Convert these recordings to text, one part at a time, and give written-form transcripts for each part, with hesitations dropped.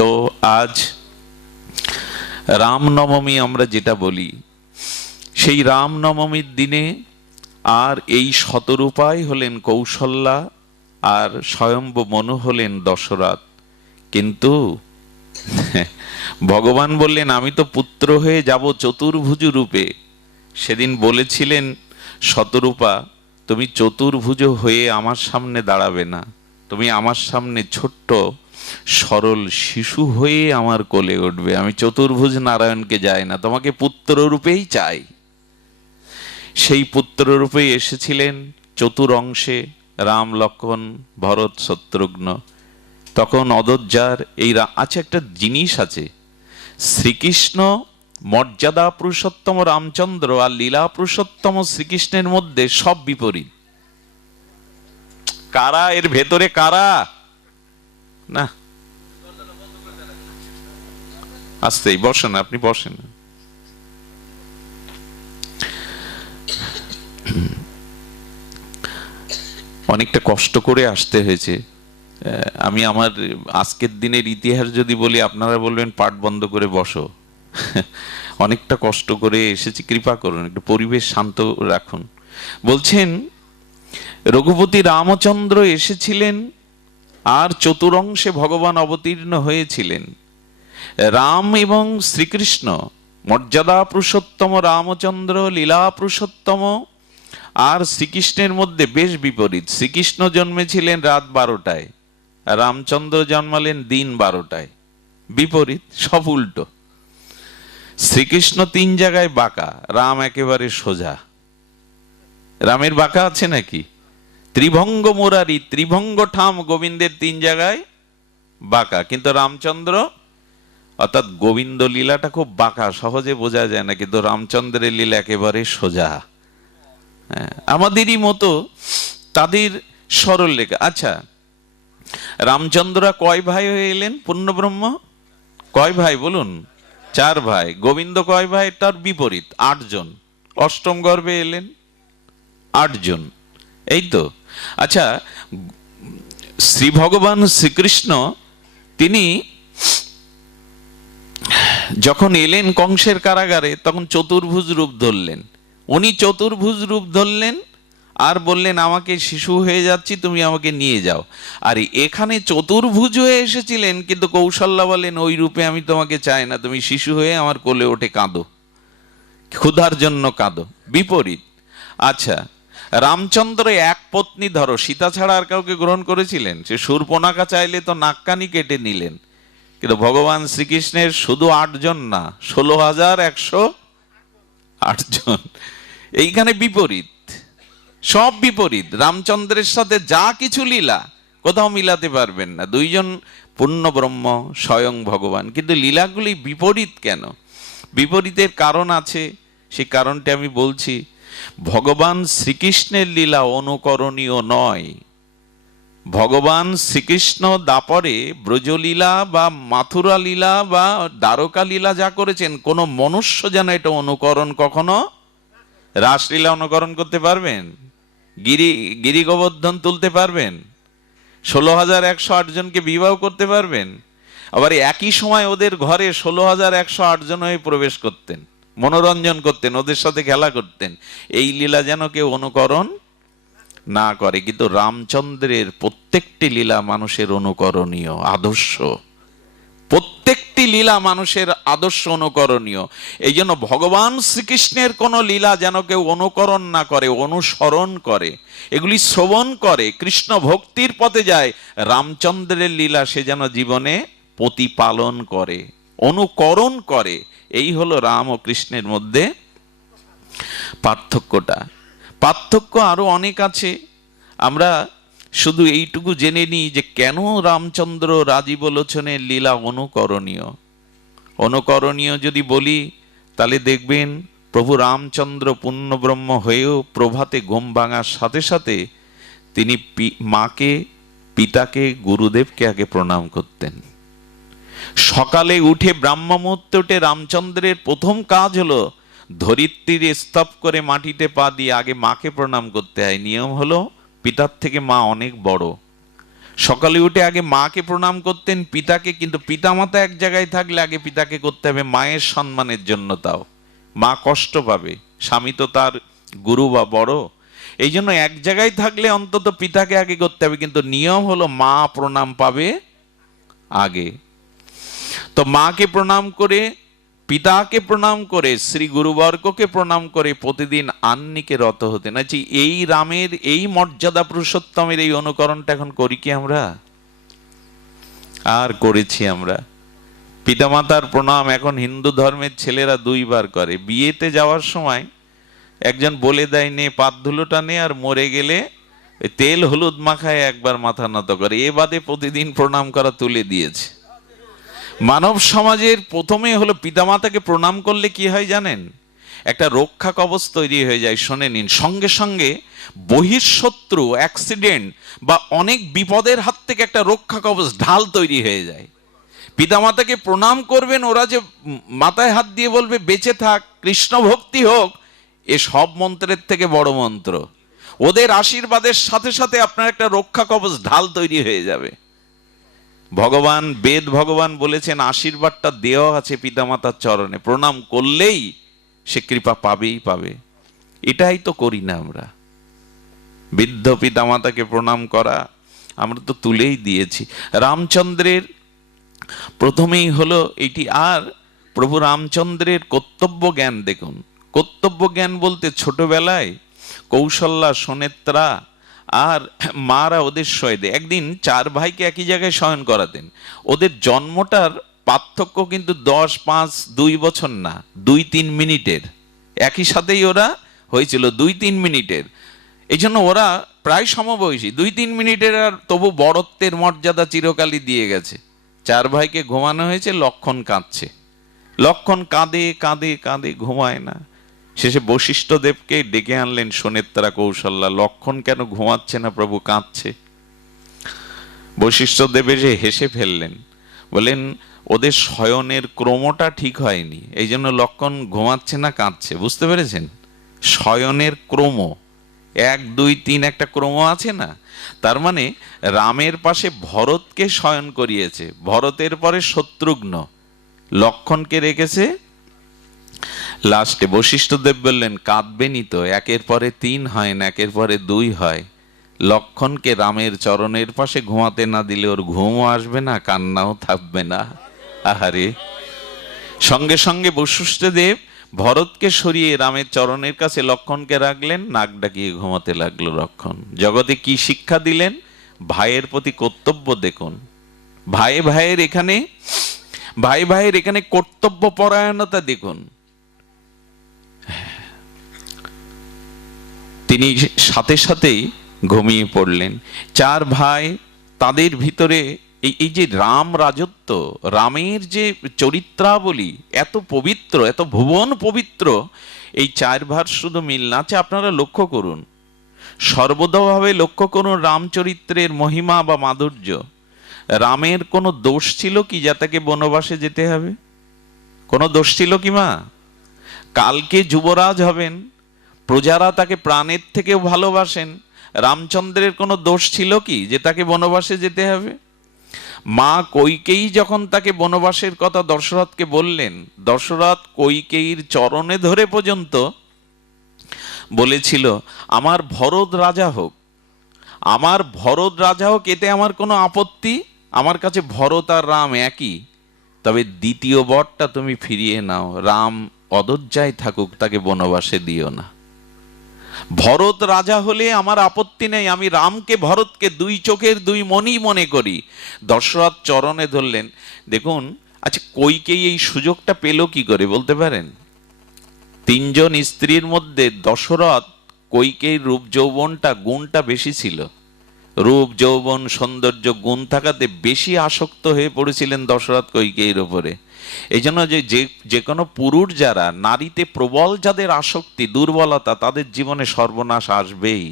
তো আজ রামনবমী আমরা যেটা বলি, সেই রামনবমীর দিনে আর এই শতরূপায় হলেন কৌশল্যা আর স্বয়ম্ভ মনু হলেন দশরথ। কিন্তু ভগবান বললেন আমি তো পুত্র হয়ে যাব চতুর্ভুজ রূপে। সেদিন বলেছিলেন শতরূপা, তুমি চতুর্ভুজ হয়ে আমার সামনে দাঁড়াবে না, তুমি আমার সামনে ছোট্ট সরল শিশু হয়ে আমার কোলে উঠবে। আমি চতুর্ভুজ নারায়ণকে যাই না, তোমাকে পুত্র রূপেই চাই। সেই পুত্র রূপেই এসেছিলেন চতুর অংশে রাম, লক্ষ্মণ, ভরত, শত্রুঘ্ন। তখন অযোধ্যার এই আছে একটা জিনিস আছে, শ্রীকৃষ্ণ মর্যাদা পুরুষোত্তম রামচন্দ্র আর লীলা পুরুষোত্তম শ্রীকৃষ্ণের মধ্যে সব বিপরীত। কারা এর ভেতরে, কারা? না আসতেই বসেন, আপনি বসেন। অনেকটা কষ্ট করে আসতে হয়েছে। আমি আমার আজকের দিনের ইতিহাস যদি বলি আপনারা বলবেন পাঠ বন্ধ করে বসো। অনেকটা কষ্ট করে এসেছি, কৃপা করুন, একটু পরিবেশ শান্ত রাখুন। বলছেন রঘুপতি রামচন্দ্র এসেছিলেন আর চতুরংশে ভগবান অবতীর্ণ হয়েছিলেন। রাম এবং শ্রীকৃষ্ণ মর্যাদা পুরুষোত্তম রামচন্দ্র লীলা পুরুষোত্তম আর শ্রীকৃষ্ণের মধ্যে বেশ বিপরীত। শ্রীকৃষ্ণ জন্মেছিলেন রাত 12টায়, রামচন্দ্র জন্মালেন দিন 12টায়। বিপরীত, সব উল্টো। শ্রীকৃষ্ণ 3 জায়গায় বাঁকা, রাম একেবারে সোজা। রামের বাঁকা আছে নাকি? ত্রিভঙ্গ মুরারি, ত্রিভঙ্গ ঠাম, গোবিন্দের 3 জায়গায় বাঁকা। কিন্তু রামচন্দ্র অর্থাৎ গোবিন্দ লীলাটা খুব বাঁকা, সহজে বোঝা যায় না, কিন্তু রামচন্দ্রের লীলা একেবারে সোজা। আমাদেরই মতো তাদের সরল লেখা। আচ্ছা, রামচন্দ্র কয় ভাই হয়ে এলেন? পূর্ণব্রহ্ম কয় ভাই বলুন? 4 ভাই। গোবিন্দ কয় ভাই? তার বিপরীত, 8 জন। অষ্টম গর্ভে এলেন 8 জন, এই তো। আচ্ছা, শ্রী ভগবান শ্রীকৃষ্ণ তিনি যখন এলেন কংসের কারাগারে, তখন চতুর্ভুজ রূপ ধরলেন। উনি চতুর্ভুজ রূপ ধরলেন আর বললেন আমাকে শিশু হয়ে যাচ্ছি, তুমি আমাকে নিয়ে যাও। আর এখানে চতুর্ভুজ হয়ে এসেছিলেন, কিন্তু কৌশল্যা বলেন ওই রূপে আমি তোমাকে চাই না, তুমি শিশু হয়ে আমার কোলে ওঠে কাঁদো, ক্ষুধার জন্য কাঁদো। বিপরীত। আচ্ছা, রামচন্দ্র এক পত্নী ধরো, সীতা ছাড়া আর কাউকে গ্রহণ করেছিলেন? সে শূর্পণখা চাইলে তো নাককানি কেটে নিলেন। কিন্তু ভগবান শ্রীকৃষ্ণের শুধু 8 জন না, 16,108 জন। এইখানে বিপরীত, সব বিপরীত। রামচন্দ্রের সাথে যা কিছু লীলা কোথাও মিলাতে পারবেন না। 2 জন পূর্ণ ব্রহ্ম, স্বয়ং ভগবান, কিন্তু লীলাগুলি বিপরীত কেন? বিপরীতের কারণ আছে, সেই কারণটা আমি বলছি। ভগবান শ্রীকৃষ্ণের লীলা অনুকরণীয় নয়। ভগবান শ্রীকৃষ্ণ দাপরে ব্রজলীলা বা মাথুরা লীলা বা দ্বারকা লীলা যা করেছেন, কোনো মনুষ্য যেন এটা অনুকরণ কখনো। রাসলীলা অনুকরণ করতে পারবেন? গিরি গোবর্ধন তুলতে পারবেন? 16,108 জনকে বিবাহ করতে পারবেন? আবার একই সময় ওদের ঘরে 16,108 জন হয়ে প্রবেশ করতেন, মনোরঞ্জন করতেন, ওদের সাথে খেলা করতেন। এই লীলা যেন কেউ অনুকরণ না করে। কিন্তু রামচন্দ্রের প্রত্যেকটি লীলা মানুষের অনুকরণীয়, আদর্শ। প্রত্যেকটি লীলা মানুষের আদর্শ, অনুকরণীয়। এই জন্য ভগবান শ্রীকৃষ্ণের কোন লীলা যেন কেউ অনুকরণ না করে, অনুসরণ করে, এগুলি শ্রবণ করে, কৃষ্ণ ভক্তির পথে যায়। রামচন্দ্রের লীলা সে যেন জীবনে প্রতিপালন করে, অনুকরণ করে। এই হলো রাম ও কৃষ্ণের মধ্যে পার্থক্যটা। পার্থক্য আরো অনেক আছে, আমরা শুধু এইটুকু জেনে নিই যে কেন রামচন্দ্র রাজীব লোচনের লীলা অনুকরণীয়। অনুকরণীয় যদি বলি তাহলে দেখবেন প্রভু রামচন্দ্র পূর্ণব্রহ্ম হয়েও প্রভাতে ঘুম ভাঙার সাথে সাথে তিনি মাকে, পিতাকে, গুরুদেবকে আগে প্রণাম করতেন। সকালে উঠে ব্রাহ্ম মুহূর্তে উঠে রামচন্দ্রের প্রথম কাজ হলো ধরিত্রীর স্তব করে মাটিতে পা দিয়ে আগে মাকে প্রণাম করতে হয়। নিয়ম হলো পিতার থেকে মা অনেক বড়। সকালে উঠে আগে মাকে প্রণাম করতেন, পিতাকে, কিন্তু পিতামাতা এক জায়গায় থাকলে আগে পিতাকে করতে হবে, মায়ের সম্মানের জন্য। তাও মা কষ্ট পাবে, স্বামী তো তার গুরু বা বড়, এই জন্য এক জায়গায় থাকলে অন্তত পিতাকে আগে করতে হবে, কিন্তু নিয়ম হলো মা প্রণাম পাবে আগে। তো মাকে প্রণাম করে, পিতাকে প্রণাম করে, শ্রী গুরুবর্গকে প্রণাম করে প্রতিদিন আহ্নিকে রত হতেন। আচ্ছা, এই রামের এই মর্যাদা পুরুষোত্তমের এই অনুকরণটা এখন করি কি আমরা? আর করেছি আমরা? পিতামাতার প্রণাম এখন হিন্দু ধর্মের ছেলেরা 2 বার করে। বিয়েতে যাওয়ার সময় একজন বলে দেয়, নে পাত ধুলোটা নে, আর মরে গেলে তেল হলুদ মাখায় একবার মাথা নত করে। এ বাদে প্রতিদিন প্রণাম করা তুলে দিয়েছে। মানব সমাজের প্রথমে হলো পিতামাতাকে প্রণাম করলে কি হয় জানেন? একটা রক্ষা কবচ তৈরি হয়ে যায়। শুনে নিন, সঙ্গে সঙ্গে বহিঃশত্রু, অ্যাক্সিডেন্ট বা অনেক বিপদের হাত থেকে একটা রক্ষা কবচ, ঢাল তৈরি হয়ে যায়। পিতামাতাকে প্রণাম করবেন, ওরা যে মাথায় হাত দিয়ে বলবে বেঁচে থাক, কৃষ্ণ ভক্তি হোক, এ সব মন্ত্রের থেকে বড় মন্ত্র। ওদের আশীর্বাদের সাথে সাথে আপনার একটা রক্ষা কবচ, ঢাল তৈরি হয়ে যাবে। ভগবান, বেদ ভগবান বলেছেন আশীর্বাদটা দেওয়া আছে পিতামাতার চরণে, প্রণাম করলেই সে কৃপা পাবেই পাবে। এটাই তো করি না আমরা। বৃদ্ধ পিতামাতাকে প্রণাম করা আমরা তো তুলেই দিয়েছি। রামচন্দ্রের প্রথমেই হলো এটি। আর প্রভু রামচন্দ্রের কর্তব্য জ্ঞান দেখুন। কর্তব্য জ্ঞান বলতে ছোটবেলায় কৌশল্যা, সুনেত্রা আর মারা ওদের শোয় দেয়। একদিন 4 ভাইকে একই জায়গায় শয়ন করাতেন। ওদের জন্মটার পার্থক্য কিন্তু 10, 5, 2 বছর না, 2-3 মিনিটের। একই সাথেই ওরা হয়েছিল 2-3 মিনিটের। এই জন্য ওরা প্রায় সমবয়সী, 2-3 মিনিটের, আর তবু বড়ত্বের মর্যাদা চিরকালই দিয়ে গেছে। 4 ভাইকে ঘুমানো হয়েছে, লক্ষণ কাঁদছে। লক্ষণ কাঁদে কাঁদে কাঁদে, ঘুমায় না। শেষে বশিষ্ঠ দেবকে ডেকে আনলেন সুনেত্রা, কৌশল্যা। লক্ষণ কেন ঘুমাচ্ছে না প্রভু, কাঁদছে? বশিষ্ঠ দেব এসে হেসে ফেললেন, বলেন ওদের শয়নের ক্রমটা ঠিক হয়নি, এই জন্য লক্ষণ ঘুমাচ্ছে না, কাঁদছে। বুঝতে পেরেছেন? শয়নের ক্রম 1, 2, 3 একটা ক্রম আছে না? তার মানে রামের পাশে ভরতকে শয়ন করিয়েছে, ভরতের পরে শত্রুঘ্ন, লক্ষণকে রেখেছে লাস্টে। বশিষ্ঠদেব বললেন কাঁদবেনই তো, 1-এর পরে 3 হয় না, 1-এর পরে 2 হয়। লক্ষণকে রামের চরণের পাশে ঘুমাতে না দিলে ওর ঘুমও আসবে না, কান্নাও থাকবে না। আহারে! সঙ্গে সঙ্গে বশিষ্ঠদেব ভরতকে সরিয়ে রামের চরণের কাছে লক্ষণকে রাখলেন, নাক ডাকিয়ে ঘুমাতে লাগলো লক্ষণ। জগতে কি শিক্ষা দিলেন? ভাইয়ের প্রতি কর্তব্য দেখুন। ভাই ভাইয়ের এখানে কর্তব্য পরায়ণতা দেখুন। তিনি সাথে সাথেই ঘুমিয়ে পড়লেন। 4 ভাই, তাদের ভিতরে এই যে রাম রাজত্ব, রামের যে চরিত্রাবলী এত পবিত্র, এত ভুবন পবিত্র, এই 4 ভার শুধু মিল না। আচ্ছা, আপনারা লক্ষ্য করুন, সর্বদাভাবে লক্ষ্য করুন রামচরিত্রের মহিমা বা মাধুর্য। রামের কোনো দোষ ছিল কি যা তাকে বনবাসে যেতে হবে? কোনো দোষ ছিল কি মা? কালকে যুবরাজ হবেন, প্রজারা তাকে প্রাণের থেকেও ভালোবাসেন। রামচন্দ্রের কোনো দোষ ছিল কি যে তাকে বনবাসে যেতে হবে? মা কইকেয়ী যখন তাকে বনবাসের কথা দশরথকে বললেন, দশরথ কইকেয়ীর চরণে ধরে পর্যন্ত বলেছিল আমার ভরত রাজা হোক, আমার ভরত রাজা হোক, এতে আমার কোনো আপত্তি, আমার কাছে ভরত আর রাম একই। তবে দ্বিতীয় বরটা তুমি ফিরিয়ে নাও, রাম অযোধ্যায় থাকুক, তাকে বনবাসে দিও না। ভরত রাজা হলে আমার আপত্তি নেই, আমি রামকে, ভরতকে 2 চোখের 2 মণি মনে করি। দশরথ চরণে ধরলেন। দেখুন, আচ্ছা কইকেয়ী এই সুযোগটা পেল কি করে বলতে পারেন? 3 জন স্ত্রীর মধ্যে দশরথ কইকেয়ীর রূপ যৌবনটা, গুণটা বেশি ছিল। রূপ যৌবন সৌন্দর্য গুণ থাকাতে বেশি আসক্ত হয়ে পড়েছিলেন দশরথ কইকেয়ীর ওপরে। এই জন্য যে কোনো পুরুষ যারা নারীতে প্রবল, যাদের আসক্তি, দুর্বলতা, তাদের জীবনে সর্বনাশ আসবেই।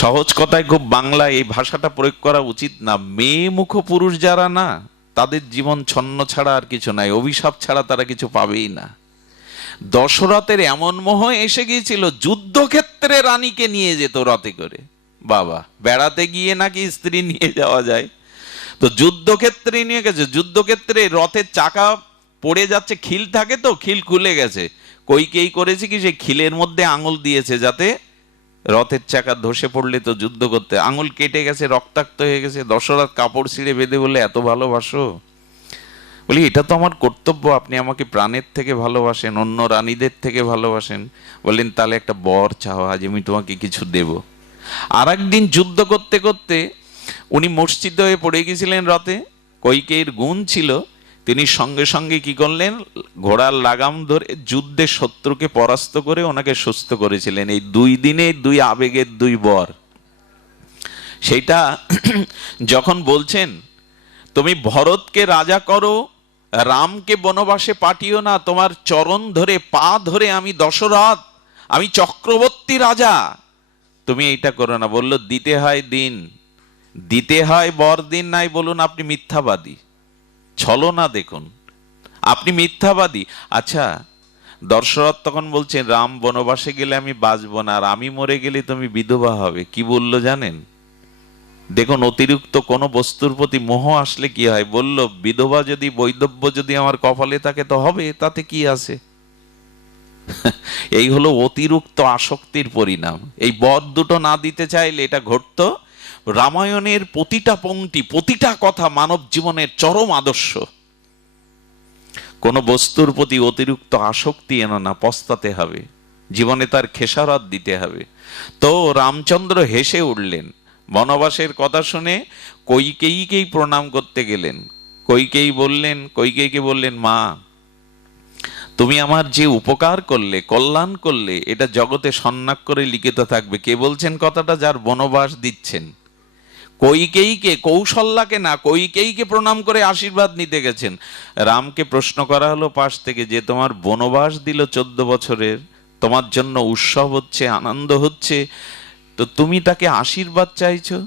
সহজ কথায় খুব বাংলায় এই ভাষাটা প্রয়োগ করা উচিত না। মেয়ে মুখ পুরুষ যারা না, তাদের জীবন ছন্ন ছাড়া আর কিছু নাই, অভিশাপ ছাড়া তারা কিছু পাবেই না। দশরথের এমন মোহ এসে গিয়েছিল, যুদ্ধক্ষেত্রে রানীকে নিয়ে যেত রথে করে। বাবা, বেড়াতে গিয়ে নাকি স্ত্রী নিয়ে যাওয়া যায়? তো যুদ্ধক্ষেত্রে নিয়ে গেছে, যুদ্ধক্ষেত্রে রথের চাকা পড়ে যাচ্ছে, খিল থাকে তো, খিল খুলে গেছে, কইকেই করেছে কি, সেই খিলের মধ্যে আঙুল দিয়েছে যাতে রথের চাকা ধসে পড়লে তো যুদ্ধ করতে, আঙুল কেটে গেছে, রক্তাক্ত হয়ে গেছে। দশরথ কাপড় ছিঁড়ে বেঁধে বলে, এত ভালোবাসো? বলি, এটা তো আমার কর্তব্য, আপনি আমাকে প্রাণের থেকে ভালোবাসেন, অন্য রানীদের থেকে ভালোবাসেন। বললেন, তাহলে একটা বর চাও, আজ আমি তোমাকে কিছু দেব। আর একদিন যুদ্ধ করতে করতে উনি মূর্ছিত হয়ে পড়ে গেছিলেন রথে, কইকেয়ীর গুণ ছিল, তিনি সঙ্গে সঙ্গে কি করলেন, ঘোড়ার লাগাম ধরে যুদ্ধে শত্রুকে পরাস্ত করে ওনাকে সুস্থ করেছিলেন। এই 2 দিনে 2 আবেগের 2 বর। সেইটা যখন বলছেন, তুমি ভরতকে রাজা করো, রামকে বনবাসে পাঠিও না, তোমার চরণ ধরে পা ধরে আমি দশরথ, আমি চক্রবর্তী রাজা, তুমি এইটা করো না। বললো, দিতে হয় দিন, দিতে হয় বর দিন, নাই বলুন আপনি মিথ্যাবাদী। ছলো না, দেখুন আপনি মিথ্যাবাদী। আচ্ছা, দশরথ তখন বলছেন, রাম বনবাসে গেলে আমি বাঁচবো না, আর আমি মরে গেলে তুমি বিধবা হবে। কি বললো জানেন? দেখুন, অতিরিক্ত কোনো বস্তুর প্রতি মোহ আসলে কি হয়। বলল, বিধবা যদি, বৈধব্য যদি আমার কপালে থাকে তো হবে, তাতে কি আছে? এই হলো অতিরিক্ত আসক্তির পরিণাম। এই বর দুটো না দিতে চাইলে এটা ঘটতো। রামায়ণের প্রতিটা পংক্তি, প্রতিটা কথা মানব জীবনের চরম আদর্শ। কোন বস্তুর প্রতি অতিরিক্ত আসক্তি এনো না, পস্তাতে হবে, জীবনে তার খেসারত দিতে হবে। তো রামচন্দ্র হেসে উঠলেন, বনবাসের কথা শুনে কইকেয়ীকেই প্রণাম করতে গেলেন। কইকেয়ীকে বললেন, মা, তুমি আমার যে উপকার করলে, কল্যাণ করলে, এটা জগতে সন্ন্যাক লিখিত থাকবে। কে বলছেন কথাটা? যার বনবাস দিচ্ছেন। কইকেয়ীকে, কৌশল্যাকে না, কইকেয়ীকে প্রণাম করে আশীর্বাদ নিতে গেছেন। রামকে প্রশ্ন করা হলো পাশ থেকে, যে তোমার বনবাস দিল 14 বছরের, তোমার জন্য উৎসব হচ্ছে, আনন্দ হচ্ছে, তো তুমি তাকে আশীর্বাদ চাইছো?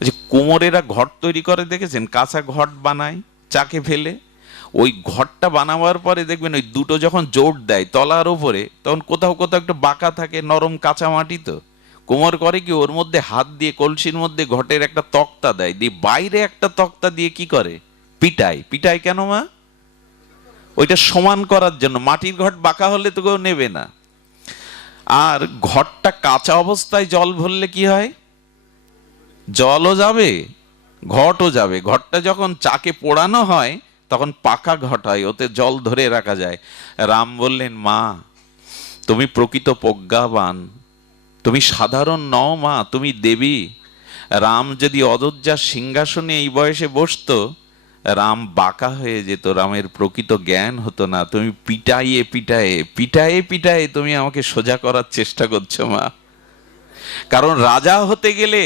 যে কুমোরেরা ঘট তৈরি করে দেখেছেন, কাঁচা ঘট বানায় চাকে ফেলে, ওই ঘরটা বানাবার পরে দেখবেন ওই দুটো যখন জোট দেয় তলার উপরে, তখন কোথাও কোথাও একটু বাঁকা থাকে, নরম কাঁচা মাটি তো। কুমোর করে কি, ওর মধ্যে হাত দিয়ে কলসির মধ্যে ঘটের একটা তক্তা দেয়, দিয়ে বাইরে একটা তক্তা দিয়ে কি করে, পিটায়। পিটায় কেন মা? ওইটা সমান করার জন্য। মাটির ঘট বাঁকা হলে তো কেউ নেবে না। আর ঘরটা কাঁচা অবস্থায় জল ভরলে কি হয়? জলও যাবে, ঘটও যাবে। ঘরটা যখন চাকে পোড়ানো হয় তখন পাকা ঘট হয়, ওতে জল ধরে রাখা যায়। রাম বললেন, মা, তুমি প্রকৃত প্রজ্ঞাবান, তুমি সাধারণ নও মা, তুমি দেবী। রাম যদি অযোধ্যার সিংহাসনে এই বয়সে বসতো, রাম বাঁকা হয়ে যেত, রামের প্রকৃত জ্ঞান হতো না। তুমি পিটাইয়ে পিটায়ে পিটায়ে পিটায়ে তুমি আমাকে সোজা করার চেষ্টা করছো মা। কারণ রাজা হতে গেলে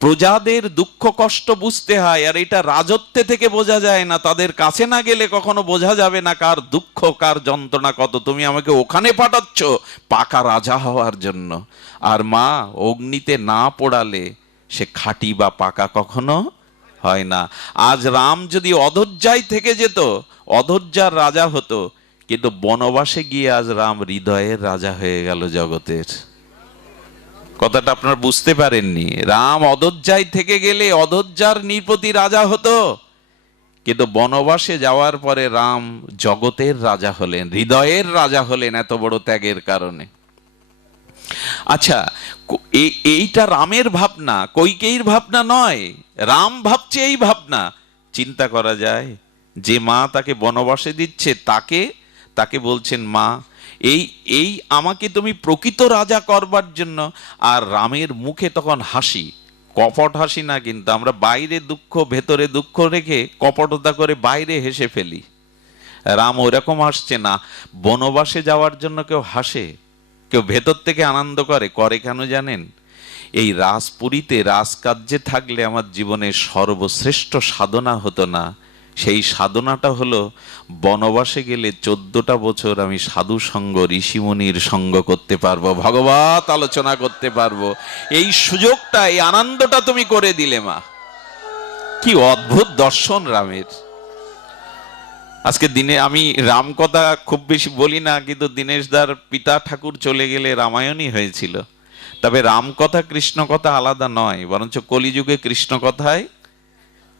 প্রজাদের দুঃখ কষ্ট বুঝতে হয়, আর এটা রাজত্বে থেকে বোঝা যায় না। তাদের কাছে না গেলে কখনো বোঝা যাবে না কার দুঃখ, কার যন্ত্রণা কত। তুমি আমাকে ওখানে পাঠাচ্ছ পাকা রাজা হওয়ার জন্য। আর মা, অগ্নিতে না পোড়ালে সে খাঁটি বা পাকা কখনো হয় না। আজ রাম যদি অধৈর্যায় থেকে যেত, অধৈর্যার রাজা হতো, কিন্তু বনবাসে গিয়ে আজ রাম হৃদয়ের রাজা হয়ে গেল জগতের। কথাটা আপনারা বুঝতে পারেননি। রাম অযোধ্যায় থেকে গেলে অযোধ্যার নৃপতি রাজা হতো, কিন্তু বনবাসে যাওয়ার পরে রাম জগতের রাজা হলেন, হৃদয়ের রাজা হলেন, এত বড় ত্যাগের কারণে। আচ্ছা, এইটা রামের ভাবনা, কইকেয়ীর ভাবনা নয়। রাম ভাবছে এই ভাবনা। চিন্তা করা যায়, যে মা তাকে বনবাসে দিচ্ছে, তাকে বলছেন, মা, এই এই আমাকে তুমি প্রকৃত রাজা করবার জন্য। আর রামের মুখে তখন হাসি, কপট হাসি না, কিন্তু আমরা বাইরে দুঃখ ভেতরে দুঃখ রেখে কপটতা করে বাইরে হেসে ফেলি। রাম ওরকম হাসছে না। বনবাসে যাওয়ার জন্য কেউ হাসে, কেউ ভেতর থেকে আনন্দ করে। কেন জানেন? এই রাজপুরীতে রাজকার্যে থাকলে আমার জীবনের সর্বশ্রেষ্ঠ সাধনা হতো না। সেই সাধনাটা হলো, বনবাসে গেলে 14টা বছর আমি সাধু সঙ্গ, ঋষিমুনির সঙ্গ করতে পারবো, ভগবত আলোচনা করতে পারবো। এই সুযোগটা, এই আনন্দটা তুমি করে দিলে মা। কি অদ্ভুত দর্শন রামের। আজকে দিনে আমি রাম কথা খুব বেশি বলি না, কিন্তু দীনেশ দার পিতা ঠাকুর চলে গেলে রামায়ণই হয়েছিল। তবে রাম কথা কৃষ্ণ কথা আলাদা নয়, বরঞ্চ কলিযুগে কৃষ্ণ কথায়।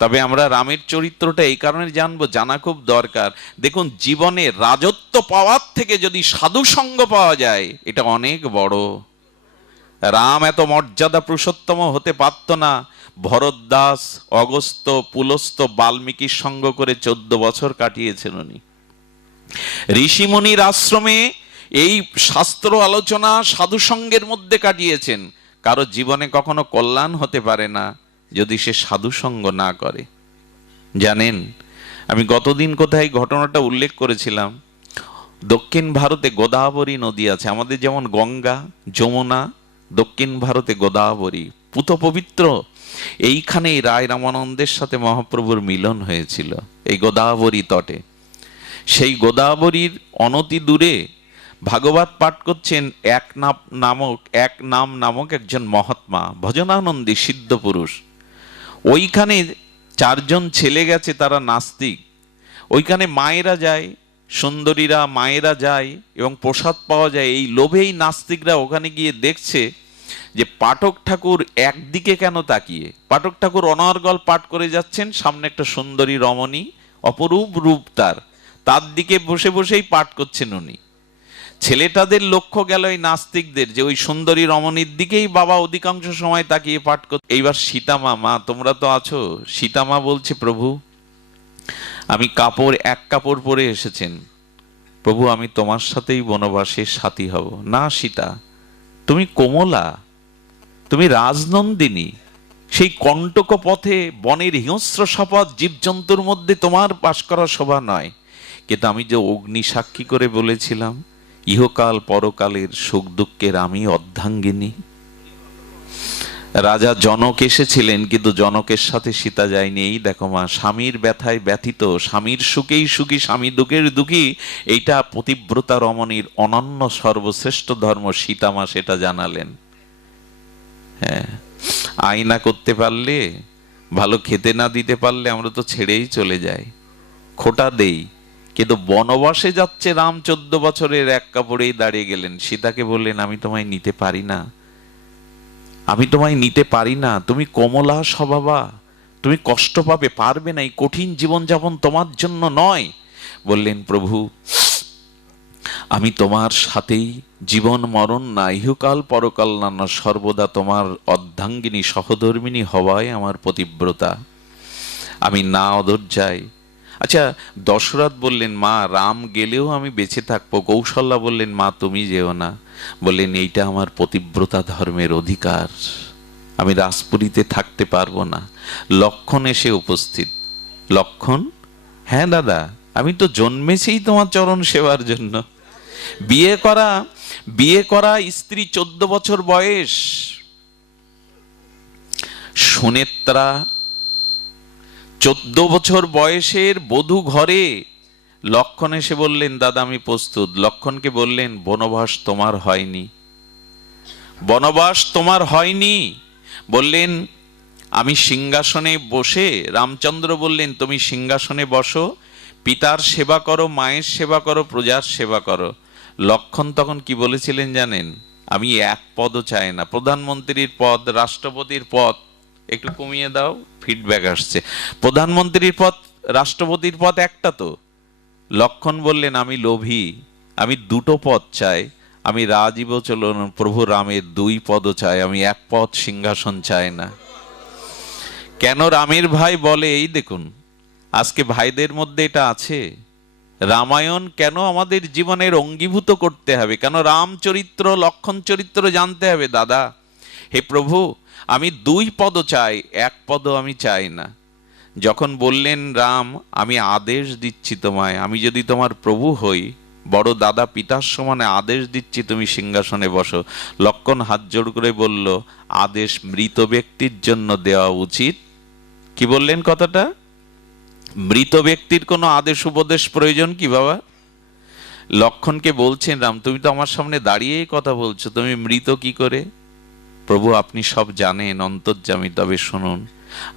তবে আমরা রামের চরিত্রটা এই কারণে জানবো, জানা খুব দরকার। দেখুন, জীবনে রাজত্ব পাওয়ার থেকে যদি সাধু সঙ্গ পাওয়া যায়, এটা অনেক বড়। রাম এত মর্যাদা পুরুষোত্তম হতে পারত না, ভরদ্বাস, অগস্ত্য, পুলস্ত্য, বাল্মীকির সঙ্গ করে 14 বছর কাটিয়েছেন উনি। ঋষিমুনির আশ্রমে এই শাস্ত্র আলোচনা সাধু সঙ্গের মধ্যে কাটিয়েছেন। কারো জীবনে কখনো কল্যাণ হতে পারে না যদি সে সাধু সঙ্গ না করে। জানেন, আমি গতদিন কোথায় ঘটনাটা উল্লেখ করেছিলাম, দক্ষিণ ভারতে গোদাবরী নদী আছে। আমাদের যেমন গঙ্গা, যমুনা, দক্ষিণ ভারতে গোদাবরী, পুত পবিত্র। এইখানে রায় রামানন্দের সাথে মহাপ্রভুর মিলন হয়েছিল, এই গোদাবরী তটে। সেই গোদাবরীর অনতি দূরে ভাগবত পাঠ করছেন এক নাম নামক একজন মহাত্মা, ভজনানন্দী সিদ্ধ পুরুষ। ওইখানে 4 জন ছেলে গেছে, তারা নাস্তিক। ওইখানে মায়েরা যায়, সুন্দরীরা মায়েরা যায় এবং প্রসাদ পাওয়া যায়। এই লোভেই নাস্তিকরা ওখানে গিয়ে দেখছে যে পাঠক ঠাকুর একদিকে কেন তাকিয়ে। পাঠক ঠাকুর অনর্গল পাঠ করে যাচ্ছেন, সামনে একটা সুন্দরী রমণী, অপরূপ রূপ তার দিকে বসে বসেই পাঠ করছেন উনি। ছেলেটাদের লক্ষ্য গেল এই নাস্তিকদের যে ওই সুন্দরী রমণীর দিকেই বাবা অধিকাংশ সময় তাকিয়ে পাঠ করতে। এইবার সীতামা, মা তোমরা তো আছো, সীতামা বলছে, প্রভু আমি এক কাপড় পরে এসেছেন, প্রভু আমি তোমার সাথেই বনবাসের সাথী হব। না সীতা, তুমি কোমলা, তুমি রাজনন্দিনী, সেই কণ্টক পথে বনের হিংস্র শপথ জীবজন্তুর মধ্যে তোমার বাস করা শোভা নয়। কিন্তু আমি যে অগ্নি সাক্ষী করে বলেছিলাম, ইহকাল পরকালের সুখ দুঃখের আমি অর্ধাঙ্গিনী। রাজা জনক এসেছিলেন, কিন্তু জনকের সাথে সীতা যায়নি। এই দেখো মা, স্বামীর ব্যথায় ব্যথিত, স্বামীর সুখেই সুখী, স্বামী দুঃখের দুঃখী, এইটা পতিব্রতা রমণীর অনন্য সর্বশ্রেষ্ঠ ধর্ম। সীতামা সেটা জানালেন। হ্যাঁ, আয়না করতে পারলে, ভালো খেতে না দিতে পারলে আমরা তো ছেড়েই চলে যাই, খোটা দেই। কিন্তু বনবাসে যাচ্ছে রাম, 14 বছরের, এক কাপড়েই দাঁড়িয়ে গেলেন। সীতাকে বললেন, আমি তোমায় নিতে পারি না, আমি তোমায় নিতে পারি না, তুমি কমলা স্বভাবা, তুমি কষ্ট পাবে, পারবে না, এই কঠিন জীবনযাপন তোমার জন্য নয়। বললেন, প্রভু আমি তোমার সাথেই জীবন মরণ না, ইহকাল পরকাল না, সর্বদা তোমার অর্ধাঙ্গিনী সহধর্মিনী হওয়ায় আমার পতিব্রতা, আমি না অধৈর্যায়। আচ্ছা, দশরথ বললেন, মা রাম গেলেও আমি বেঁচে থাকবো। কৌশল্যা বললেন, মা তুমি যেও না। বললেন, এইটা আমার পতিব্রতা ধর্মের অধিকার, আমি রাজপুরীতে থাকতে পারবো না। লক্ষণ এসে উপস্থিত। লক্ষণ, হ্যাঁ দাদা, আমি তো জন্মেছেই তোমার চরণ সেবার জন্য। বিয়ে করা স্ত্রী 14 বছর বয়স। সুনেত্রা 14 বছর বয়সের বধূ ঘরে। লক্ষণ এসে বললেন, দাদা আমি প্রস্তুত। লক্ষণকে বললেন, বনবাস তোমার হয়নি, বনবাস তোমার হয়নি। বললেন, আমি সিংহাসনে বসে। রামচন্দ্র বললেন, তুমি সিংহাসনে বসো, পিতার সেবা করো, মায়ের সেবা করো, প্রজার সেবা করো। লক্ষণ তখন কি বলেছিলেন জানেন? আমি এক পদও চাই না, প্রধানমন্ত্রীর পদ, রাষ্ট্রপতির পদ। একটু কমিয়ে দাও, ফিডব্যাক আসছে। প্রধানমন্ত্রীর পদ, রাষ্ট্রপতির পদ একটা তো। লক্ষণ বললেন, আমি লোভী, আমি 2টো পদ চাই, আমি রাজীব চলন প্রভু রামের 2 পদও চাই, আমি এক পদ সিংহাসন চাই না। কেন রামের ভাই বলে, এই দেখুন আজকে ভাইদের মধ্যে এটা আছে। রামায়ণ কেন আমাদের জীবনের অঙ্গীভূত করতে হবে, কেন রামচরিত্র লক্ষণ চরিত্র জানতে হবে? দাদা, হে প্রভু আমি 2 পদও চাই, এক পদও আমি চাই না। যখন বললেন রাম, আমি আদেশ দিচ্ছি তোমায়, আমি যদি তোমার প্রভু হই, বড় দাদা পিতার সমানে আদেশ দিচ্ছি তুমি সিংহাসনে বসো। লক্ষণ হাত জোড় করে বলল, আদেশ মৃত ব্যক্তির জন্য দেওয়া উচিত। কি বললেন কথাটা? মৃত ব্যক্তির কোনো আদেশ উপদেশ প্রয়োজন কি বাবা? লক্ষণকে বলছেন, রাম তুমি তো আমার সামনে দাঁড়িয়েই কথা বলছো, তুমি মৃত কি করে? প্রভু আপনি সব জানেন, অন্তর্যামী, তবে শুনুন,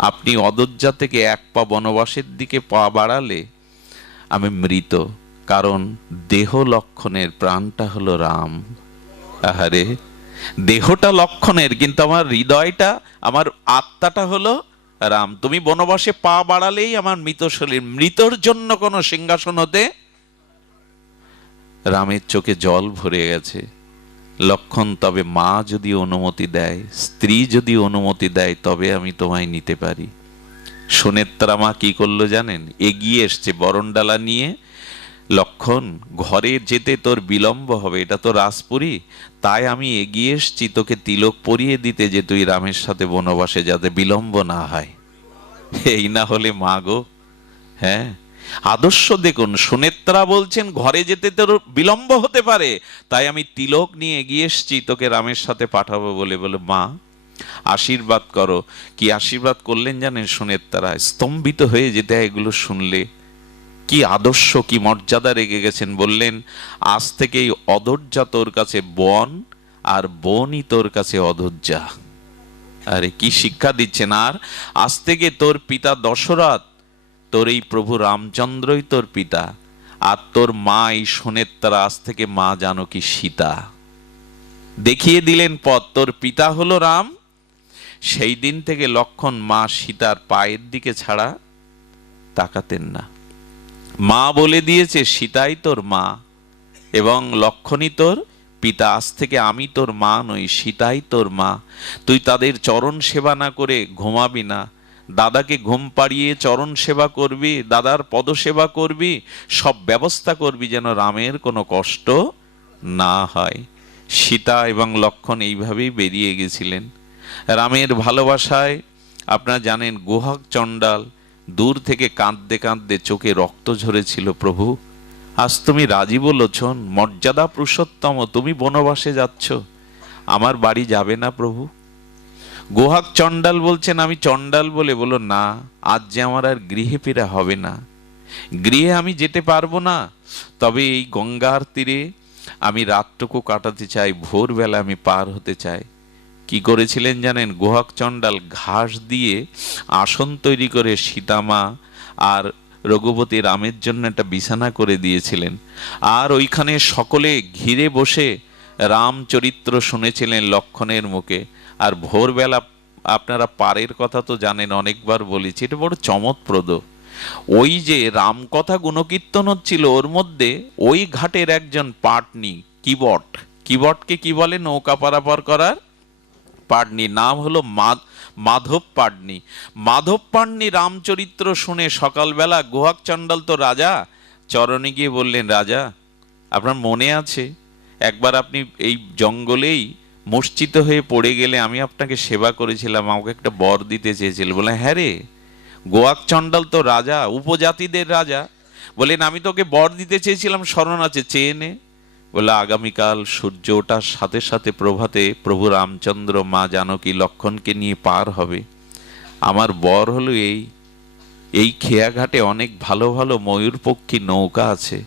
আপনি অযোধ্যা থেকে 1 পা বনবাসের দিকে পা বাড়ালে আমি মৃত, কারণ দেহ লক্ষণের প্রাণটা হলো রাম। আহারে, দেহটা লক্ষণের, কিন্তু আমার হৃদয়টা, আমার আত্মাটা হলো রাম। তুমি বনবাসে পা বাড়ালেই আমার মৃত শরীর, মৃতর জন্য কোনো সিংহাসন হতে। রামের চোখে জল ভরে গেছে। লক্ষণ, তবে মা যদি অনুমতি দেয়, স্ত্রী যদি অনুমতি দেয়, তবে আমি তোমায় নিতে পারি। সুনেত্রা মা কি করলো জানেন? এগিয়ে এসছে বরণডালা নিয়ে। লক্ষণ, ঘরে যেতে তোর বিলম্ব হবে, এটা তো রাজপুরী, তাই আমি এগিয়ে এসছি তোকে তিলক পরিয়ে দিতে, যে তুই রামের সাথে বনবাসে যাতে বিলম্ব না হয়। এই না হলে মা গো। হ্যাঁ, আদর্শ দেখুন, সুনেত্রা বলছেন ঘরে যেতে তোর বিলম্ব হতে পারে, তাই আমি তিলক নিয়ে এগিয়ে এসছি তোকে রামের সাথে পাঠাবো বলে। বলে মা আশীর্বাদ করো। কি আশীর্বাদ করলেন জানেন সুনেত্রা? স্তম্ভিত হয়ে যেতে এগুলো শুনলে। কি আদর্শ, কি মর্যাদা রেখে গেছেন। বললেন, আজ থেকে এই অধৈর্যা তোর কাছে বন, আর বনই তোর কাছে অধৈর্যা। আরে কি শিক্ষা দিচ্ছেন! আর আজ থেকে তোর পিতা দশরথ, তোর এই প্রভু রামচন্দ্রই তোর পিতা, আর তোর মা এই সুনেত্রা আজ থেকে মা জানকী সীতা। দেখিয়ে দিলেন পথ, তোর পিতা হলো রাম। সেই দিন থেকে লক্ষণ মা সীতার পায়ের দিকে ছাড়া তাকাতেন না। মা বলে দিয়েছে সীতাই তোর মা এবং লক্ষণই তোর পিতা। আজ থেকে আমি তোর মা নই, সীতাই তোর মা। তুই তাদের চরণ সেবা না করে ঘুমাবি না, দাদাকে ঘুম পাড়িয়ে চরণ সেবা করবি, দাদার পদ সেবা করবি, সব ব্যবস্থা করবি যেন রামের কোনো কষ্ট না হয়। সীতা এবং লক্ষণ এইভাবেই বেরিয়ে গেছিলেন রামের ভালোবাসায়। আপনারা জানেন, গুহক চণ্ডাল দূর থেকে কাঁদতে কাঁদতে চোখে রক্ত ঝরেছিল। প্রভু, আজ তুমি রাজি বলেছন, মর্যাদা পুরুষোত্তম, তুমি বনবাসে যাচ্ছ, আমার বাড়ি যাবে না প্রভু? গুহক চণ্ডাল বলছেন, আমি চণ্ডাল বলে? বলো না, আজ যে আমার আর গৃহে ফেরা হবে না, গৃহে আমি যেতে পারবো না, তবে এই গঙ্গার তীরে আমি রাতটুকু কাটাতে চাই, ভোরবেলা আমি পার হতে চাই। কি করেছিলেন জানেন? গুহক চণ্ডাল ঘাস দিয়ে আসন তৈরি করে সীতামা আর রঘুপতি রামের জন্য একটা বিছানা করে দিয়েছিলেন, আর ওইখানে সকলে ঘিরে বসে রামচরিত্র শুনেছিলেন লক্ষণের মুখে। আর ভোরবেলা, আপনারা পারের কথা তো জানেন, অনেকবার বলেছি, এটা বড় চমৎপ্রদ। ওই যে রামকথা গুণকীর্তন হচ্ছিল, ওর মধ্যে ওই ঘাটের একজন পাটনি, কিবট, কিবটকে কি বলে? নৌকা পারাপার করার পাটনি, নাম হলো মাধব পাটনি। মাধব পাটনি রামচরিত্র শুনে সকালবেলা গুহক চণ্ডাল তো রাজা চরণে গিয়ে বললেন, রাজা আপনার মনে আছে একবার আপনি এই জঙ্গলেই মূর্ছিত হয়ে পড়ে গেলে আমি আপনাকে সেবা করেছিলাম, আমাকে একটা বর দিতে চেয়েছিল? বলে, হ্যাঁ রে, গুহক চণ্ডাল তো রাজা, উপজাতিদের রাজা। বলেন, আমি তোকে বর দিতে চেয়েছিলাম, স্মরণ আছে, চেয়ে নে। বলে, আগামীকাল সূর্য ওঠার সাথে সাথে প্রভাতে প্রভু রামচন্দ্র মা জানকী লক্ষণকে নিয়ে পার হবে। আমার বর হলো এই খেয়াঘাটে অনেক ভালো ভালো ময়ূরপক্ষী নৌকা আছে,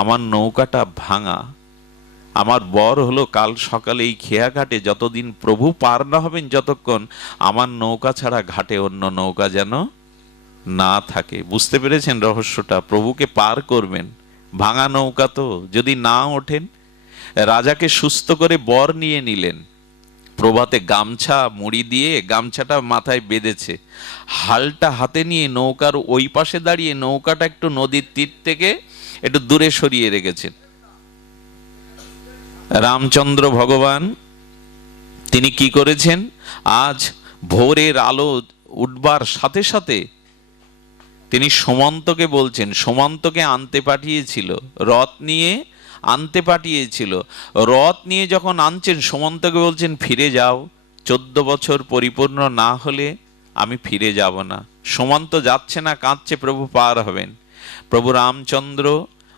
আমার নৌকাটা ভাঙা। আমার বর হলো কাল সকালে এই খেয়াঘাটে যতদিন প্রভু পার না হবেন, যতক্ষণ আমার নৌকা ছাড়া ঘাটে অন্য নৌকা যেন না থাকে। বুঝতে পেরেছেন রহস্যটা? প্রভুকে পার করবেন, ভাঙা নৌকা তো, যদি না ওঠেন। রাজাকে সুস্থ করে বর নিয়ে নিলেন, প্রভাতে গামছা মুড়ি দিয়ে গামছাটা মাথায় বেঁধেছে, হালটা হাতে নিয়ে নৌকার ওই পাশে দাঁড়িয়ে নৌকাটা একটু নদীর তীর থেকে একটু দূরে সরিয়ে রেখেছেন। রামচন্দ্র ভগবান তিনি কি করেছেন? আজ ভোরের আলো উঠবার সাথে সাথে তিনি সুমন্তকে বলছেন, সুমন্তকে আনতে পাঠিয়েছিল, রথ নিয়ে আনতে পাঠিয়েছিল। রথ নিয়ে যখন আনছেন, সুমন্তকে বলছেন, ফিরে যাও, 14 বছর পরিপূর্ণ না হলে আমি ফিরে যাব না। সুমন্ত যাচ্ছে না, কাঁদছে, প্রভু পার হবেন। প্রভু রামচন্দ্র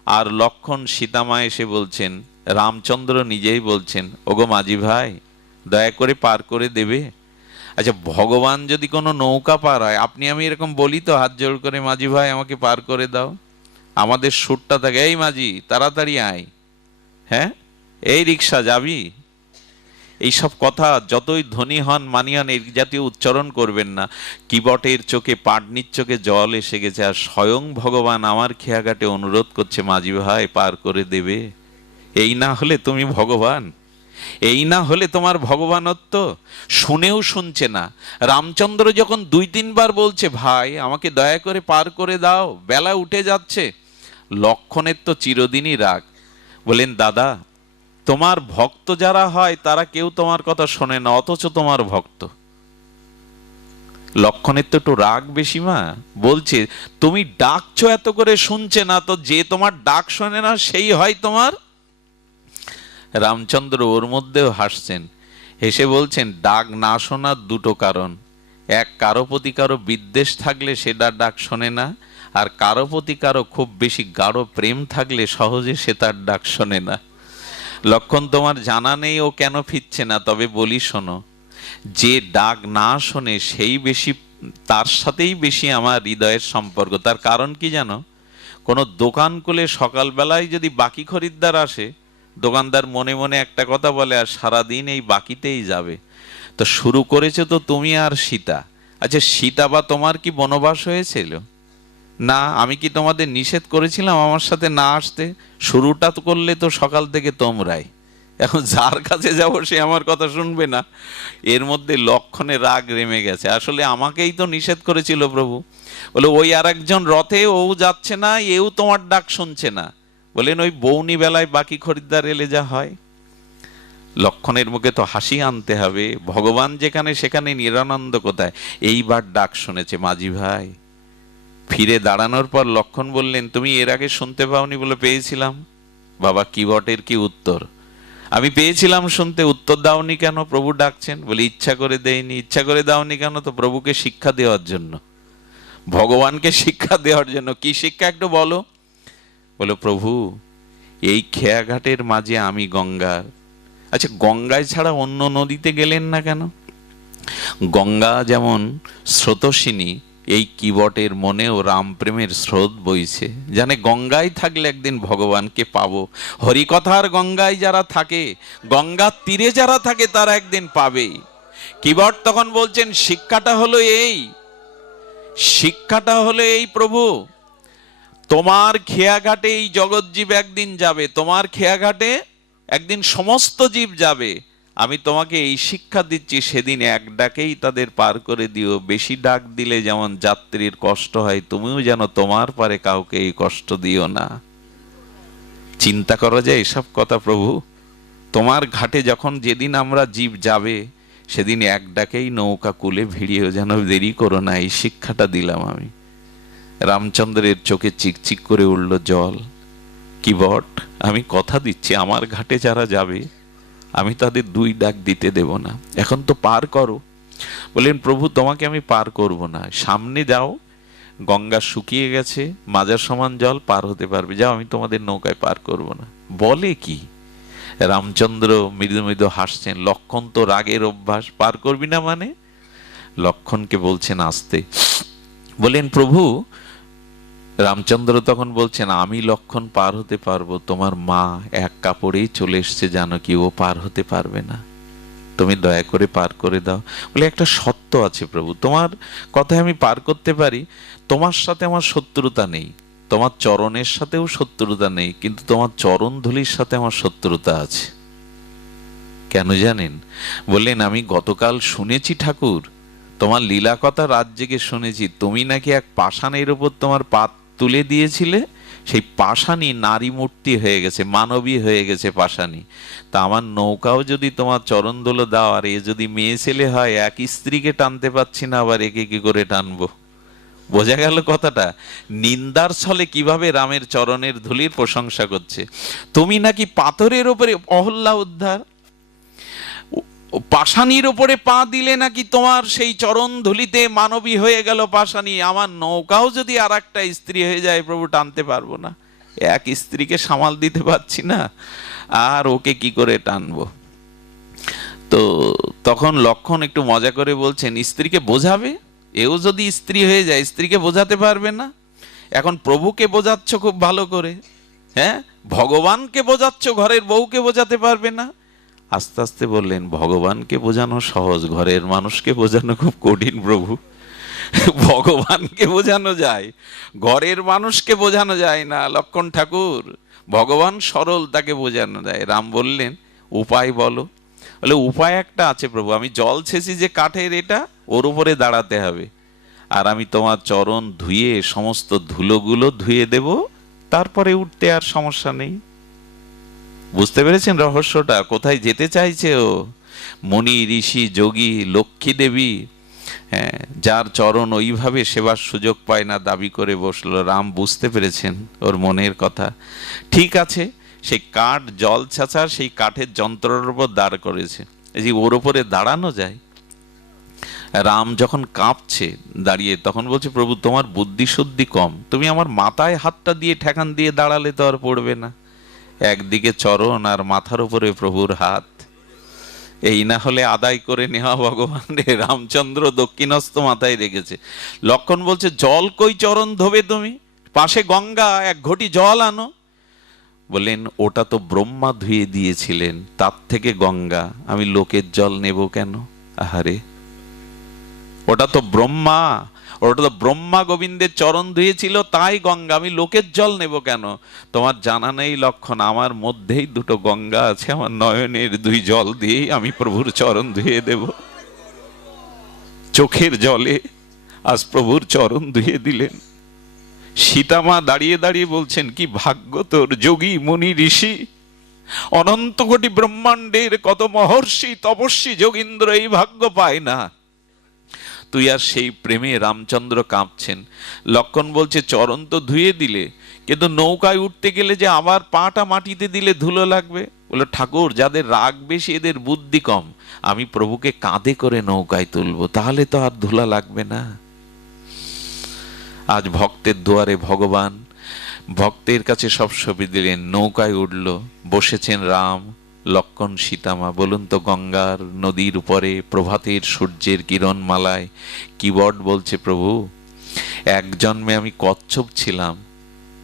আর লক্ষণ সীতামা এসে বলছেন, রামচন্দ্র নিজেই বলছেন, ওগো মাঝি ভাই, দয়া করে পার করে দেবে? আচ্ছা, ভগবান যদি কোনো নৌকা পার হয়, আপনি আমি এরকম বলি তো হাত জোড় করে, মাঝি ভাই আমাকে পার করে দাও? আমাদের সুরটা থাকে, এই মাঝি তাড়াতাড়ি আয়, হ্যাঁ, এই রিক্সা যাবি। এইসব কথা যতই ধনী হন মানি হন, এই জাতীয় উচ্চারণ করবেন না। কিবটের চোখে, পাটনির চোখে জল এসে গেছে, আর স্বয়ং ভগবান আমার খেয়াঘাটে অনুরোধ করছে, মাঝি ভাই পার করে দেবে? এই না হলে তুমি ভগবান? এই না হলে তোমার ভগবানত্ব? শুনেও শুনছে না। রামচন্দ্র যখন 2-3 বার বলছে, ভাই আমাকে দয়া করে পার করে দাও, বেলা উঠে যাচ্ছে, লক্ষণের তো চিরদিনই রাগ। বলেন, দাদা তোমার ভক্ত যারা হয় তারা কেউ তোমার কথা শোনে না, অথচ তোমার ভক্ত। লক্ষণের তো একটু রাগ বেশি। মা বলছে, তুমি ডাকছো এত করে, শুনছে না তো, যে তোমার ডাক শোনে না সেই হয় তোমার। রামচন্দ্র ওর মধ্যেও হাসছেন, হেসে বলছেন, ডাক না শোনার 2টো কারণ। এক, কারো প্রতি কারো বিদ্বেষ থাকলে সেটা ডাক শোনে না, আর কারো প্রতি কারো খুব বেশি গাঢ় প্রেম থাকলে সহজে সে তার ডাক শোনে না। লক্ষণ, তোমার জানা নেই ও কেন ফিরছে না, তবে বলি শোনো, যে ডাক না শোনে সেই বেশি, তার সাথেই বেশি আমার হৃদয়ের সম্পর্ক। তার কারণ কি জানো? কোনো দোকান খুলে সকালবেলায় যদি বাকি খরিদ্দার আসে, দোকানদার মনে মনে একটা কথা বলে, আর সারাদিন এই বাকিতেই যাবে। তো শুরু করেছে তো তুমি আর সীতা। আচ্ছা, সীতা বা তোমার কি বনবাস হয়েছিল? না। আমি কি তোমাদের নিষেধ করেছিলাম আমার সাথে না আসতে? শুরুটা তো করলে তো সকাল থেকে তোমরাই। এখন যার কাছে যাব সে আমার কথা শুনবে না। এর মধ্যে লক্ষণে রাগ রেমে গেছে, আসলে আমাকেই তো নিষেধ করেছিল প্রভু। বলে, ওই আর একজন রথে, ও যাচ্ছে না, এও তোমার ডাক শুনছে না। বলেন, ওই বৌনি বেলায় বাকি খরিদ্দার এলে যা হয়। লক্ষণের মুখে তো হাসি আনতে হবে, ভগবান যেখানে সেখানে নিরানন্দ কোথায়। এইবার ডাক শুনেছে মাঝি ভাই। ফিরে দাঁড়ানোর পর লক্ষণ বললেন, তুমি এর আগে শুনতে পাওনি? বলে, পেয়েছিলাম। বাবা, কি বটের কি উত্তর? আমি পেয়েছিলাম শুনতে, উত্তর দাওনি কেন? প্রভু ডাকছেন। বলে, ইচ্ছা করে দেয়নি। ইচ্ছা করে দাওনি কেন? তো প্রভুকে শিক্ষা দেওয়ার জন্য, ভগবানকে শিক্ষা দেওয়ার জন্য। কি শিক্ষা একটু বলো? বলো, প্রভু এই খেয়াঘাটের মাঝে আমি গঙ্গার। আচ্ছা, গঙ্গায় ছাড়া অন্য নদীতে গেলেন না কেন? গঙ্গা যেমন স্রোতস্বিনী, এই কিবটের মনেও রাম প্রেমের স্রোত বইছে। জানে গঙ্গায় থাকলে একদিন ভগবানকে পাবো। হরিকথার গঙ্গায় যারা থাকে, গঙ্গার তীরে যারা থাকে, তারা একদিন পাবেই। কিবট তখন বলছেন, শিক্ষাটা হলো এই, শিক্ষাটা হলো এই, প্রভু তোমার খেয়াঘাটে এই জগৎ জীব একদিন যাবে, তোমার খেয়াঘাটে একদিন সমস্ত জীব যাবে। আমি তোমাকে এই শিক্ষা দিচ্ছি, সেদিন এক ডাকেই তাদের পার করে দিও। বেশি ডাক দিলে যেমন যাত্রীর কষ্ট হয়, তুমিও যেন তোমার পারে কাউকে এই কষ্ট দিও না। চিন্তা করা যায় এসব কথা প্রভু? তোমার ঘাটে যখন যেদিন আমরা জীব যাবে, সেদিন এক ডাকেই নৌকা কুলে ভিড়িয়েও যেন দেরি করো না, এই শিক্ষাটা দিলাম আমি। রামচন্দ্রের চোখে চিকচিক করে উঠল জল। কি বট, আমি কথা দিচ্ছি আমার ঘাটে যারা যাবে আমি তাদের 2 ডাক দিতে দেব না। এখন তো পার করো। বলেন, প্রভু তোমাকে আমি পার করব না, সামনে যাও, গঙ্গা শুকিয়ে গেছে, মাজার সমান জল, পার হতে পারবে, যাও, আমি তোমাদের নৌকায় পার করব না। বলে কি? রামচন্দ্র মৃদু মৃদু হাসছেন। লক্ষণ তো রাগের অভ্যাস, পার করবি না মানে? লক্ষণকে বলছেন আস্তে। বলেন, প্রভু। রামচন্দ্র তখন বলছেন, আমি লক্ষণ পার হতে পারবো, তোমার মা এক কাপড়েই চলে এসছে, জানো কি, ও পার হতে পারবে না, তুমি দয়া করে পার করে দাও। বলে, একটা সত্য আছে প্রভু, তোমার কথায় আমি পার করতে পারি। তোমার সাথে আমার শত্রুতা নেই, তোমার চরণের সাথেও শত্রুতা নেই, কিন্তু তোমার চরণ ধুলির সাথে আমার শত্রুতা আছে। কেন জানেন? বললেন, আমি গতকাল শুনেছি ঠাকুর, তোমার লীলা কথা রাত জেগে শুনেছি, তুমি নাকি এক পাষাণের উপর তোমার পা তুলে দিয়েছিলে, সেই পাষাণী নারী মূর্তি হয়ে গেছে, মানবী হয়ে গেছে পাষাণী। তা আমার নৌকাও যদি তোমার চরণ ধুলো দাও, আর এ যদি মেয়ে ছেলে হয়, এক স্ত্রীকে টানতে পারছি না, আবার একে কি করে টানবো? বোঝা গেল কথাটা? নিন্দার ছলে কিভাবে রামের চরণের ধুলির প্রশংসা করছে। তুমি নাকি পাথরের উপরে অহল্যা উদ্ধার, পাষাণীর উপরে পা দিলে নাকি তোমার সেই চরণ ধুলিতে মানবী হয়ে গেল পাষাণী। আমার নৌকাও যদি আর একটা স্ত্রী হয়ে যায় প্রভু, টানতে পারবো না, এক স্ত্রীকে সামাল দিতে পারছি না, আর ওকে কি করে টানবো? তো তখন লক্ষণ একটু মজা করে বলছেন, স্ত্রীকে বোঝাবে, এও যদি স্ত্রী হয়ে যায় স্ত্রীকে বোঝাতে পারবে না। এখন প্রভুকে বোঝাচ্ছ খুব ভালো করে, হ্যাঁ, ভগবানকে বোঝাচ্ছ, ঘরের বউকে বোঝাতে পারবে না। আস্তে আস্তে বললেন, ভগবানকে বোঝানো সহজ, ঘরের মানুষকে বোঝানো খুব কঠিন প্রভু। ভগবানকে বোঝানো যায়, ঘরের মানুষকে বোঝানো যায় না লক্ষণ ঠাকুর। ভগবান সরল, তাকে বোঝানো যায়। রাম বললেন, উপায় বলো। বলে উপায় একটা আছে প্রভু, আমি জল ছেঁচি যে কাঠের, এটা ওর উপরে দাঁড়াতে হবে, আর আমি তোমার চরণ ধুয়ে সমস্ত ধুলোগুলো ধুয়ে দেব, তারপরে উঠতে আর সমস্যা নেই। বুঝতে পেরেছেন রহস্যটা, কোথায় যেতে চাইছে ও? মণি ঋষি যোগী লক্ষ্মী দেবী, হ্যাঁ, যার চরণ ওইভাবে সেবার সুযোগ পায় না দাবি করে বসলো। রাম বুঝতে পেরেছেন ওর মনের কথা। ঠিক আছে, সেই কাঠ জল ছাঁচার সেই কাঠের যন্ত্রের উপর দাঁড় করেছে, এই যে ওর উপরে দাঁড়ানো যায়। রাম যখন কাঁপছে দাঁড়িয়ে, তখন বলছে প্রভু তোমার বুদ্ধি শুদ্ধি কম, তুমি আমার মাথায় হাতটা দিয়ে ঠেকান দিয়ে দাঁড়ালে তো আর পড়বে না। একদিকে চরণ আর মাথার উপরে প্রভুর হাত, এই না হলে আদায় করে নেওয়া ভগবান রে। রামচন্দ্র দক্ষিণস্থ মাথায় রেখেছে। লক্ষণ বলছে জল কই চরণ ধোবে তুমি, পাশে গঙ্গা, এক ঘটি জল আনো। বললেন ওটা তো ব্রহ্মা ধুয়ে দিয়েছিলেন, তার থেকে গঙ্গা, আমি লোকের জল নেব কেন? আহারে, ওটা তো ব্রহ্মা গোবিন্দের চরণ ধুয়েছিল, তাই গঙ্গা, আমি লোকের জল নেব কেন? তোমার জানা নেই লক্ষণ, আমার মধ্যেই দুটো গঙ্গা আছে, আমার নয়নের দুই জল দিয়েই আমি প্রভুর চরণ ধুয়ে দেব। চোখের জলে আজ প্রভুর চরণ ধুয়ে দিলেন। সীতামা দাঁড়িয়ে দাঁড়িয়ে বলছেন কি ভাগ্য তোর যোগী মুনি ঋষি, অনন্ত কোটি ব্রহ্মাণ্ডের কত মহর্ষি তপস্বী যোগীন্দ্র এই ভাগ্য পায় না। তুই আর সেই প্রেমে রামচন্দ্র কাঁপছেন। লক্ষণ বলছে চরণ তো ধুয়ে দিলে, কিন্তু নৌকায় উঠতে গেলে যে আবার পাটা মাটিতে দিলে ধুলো লাগবে। বললো ঠাকুর যাদের রাগ বেশি এদের বুদ্ধি কম, আমি প্রভুকে কাঁধে করে নৌকায় তুলবো, তাহলে তো আর ধুলা লাগবে না। আজ ভক্তের দুয়ারে ভগবান, ভক্তের কাছে সব সঁপে দিলেন। নৌকায় উঠল, বসেছেন রাম লক্ষণ সীতামা। বলুন তো, গঙ্গার নদীর উপরে প্রভাতের সূর্যের কিরণমালায় কিবট বলছে প্রভু এক জন্মে আমি কচ্ছপ ছিলাম,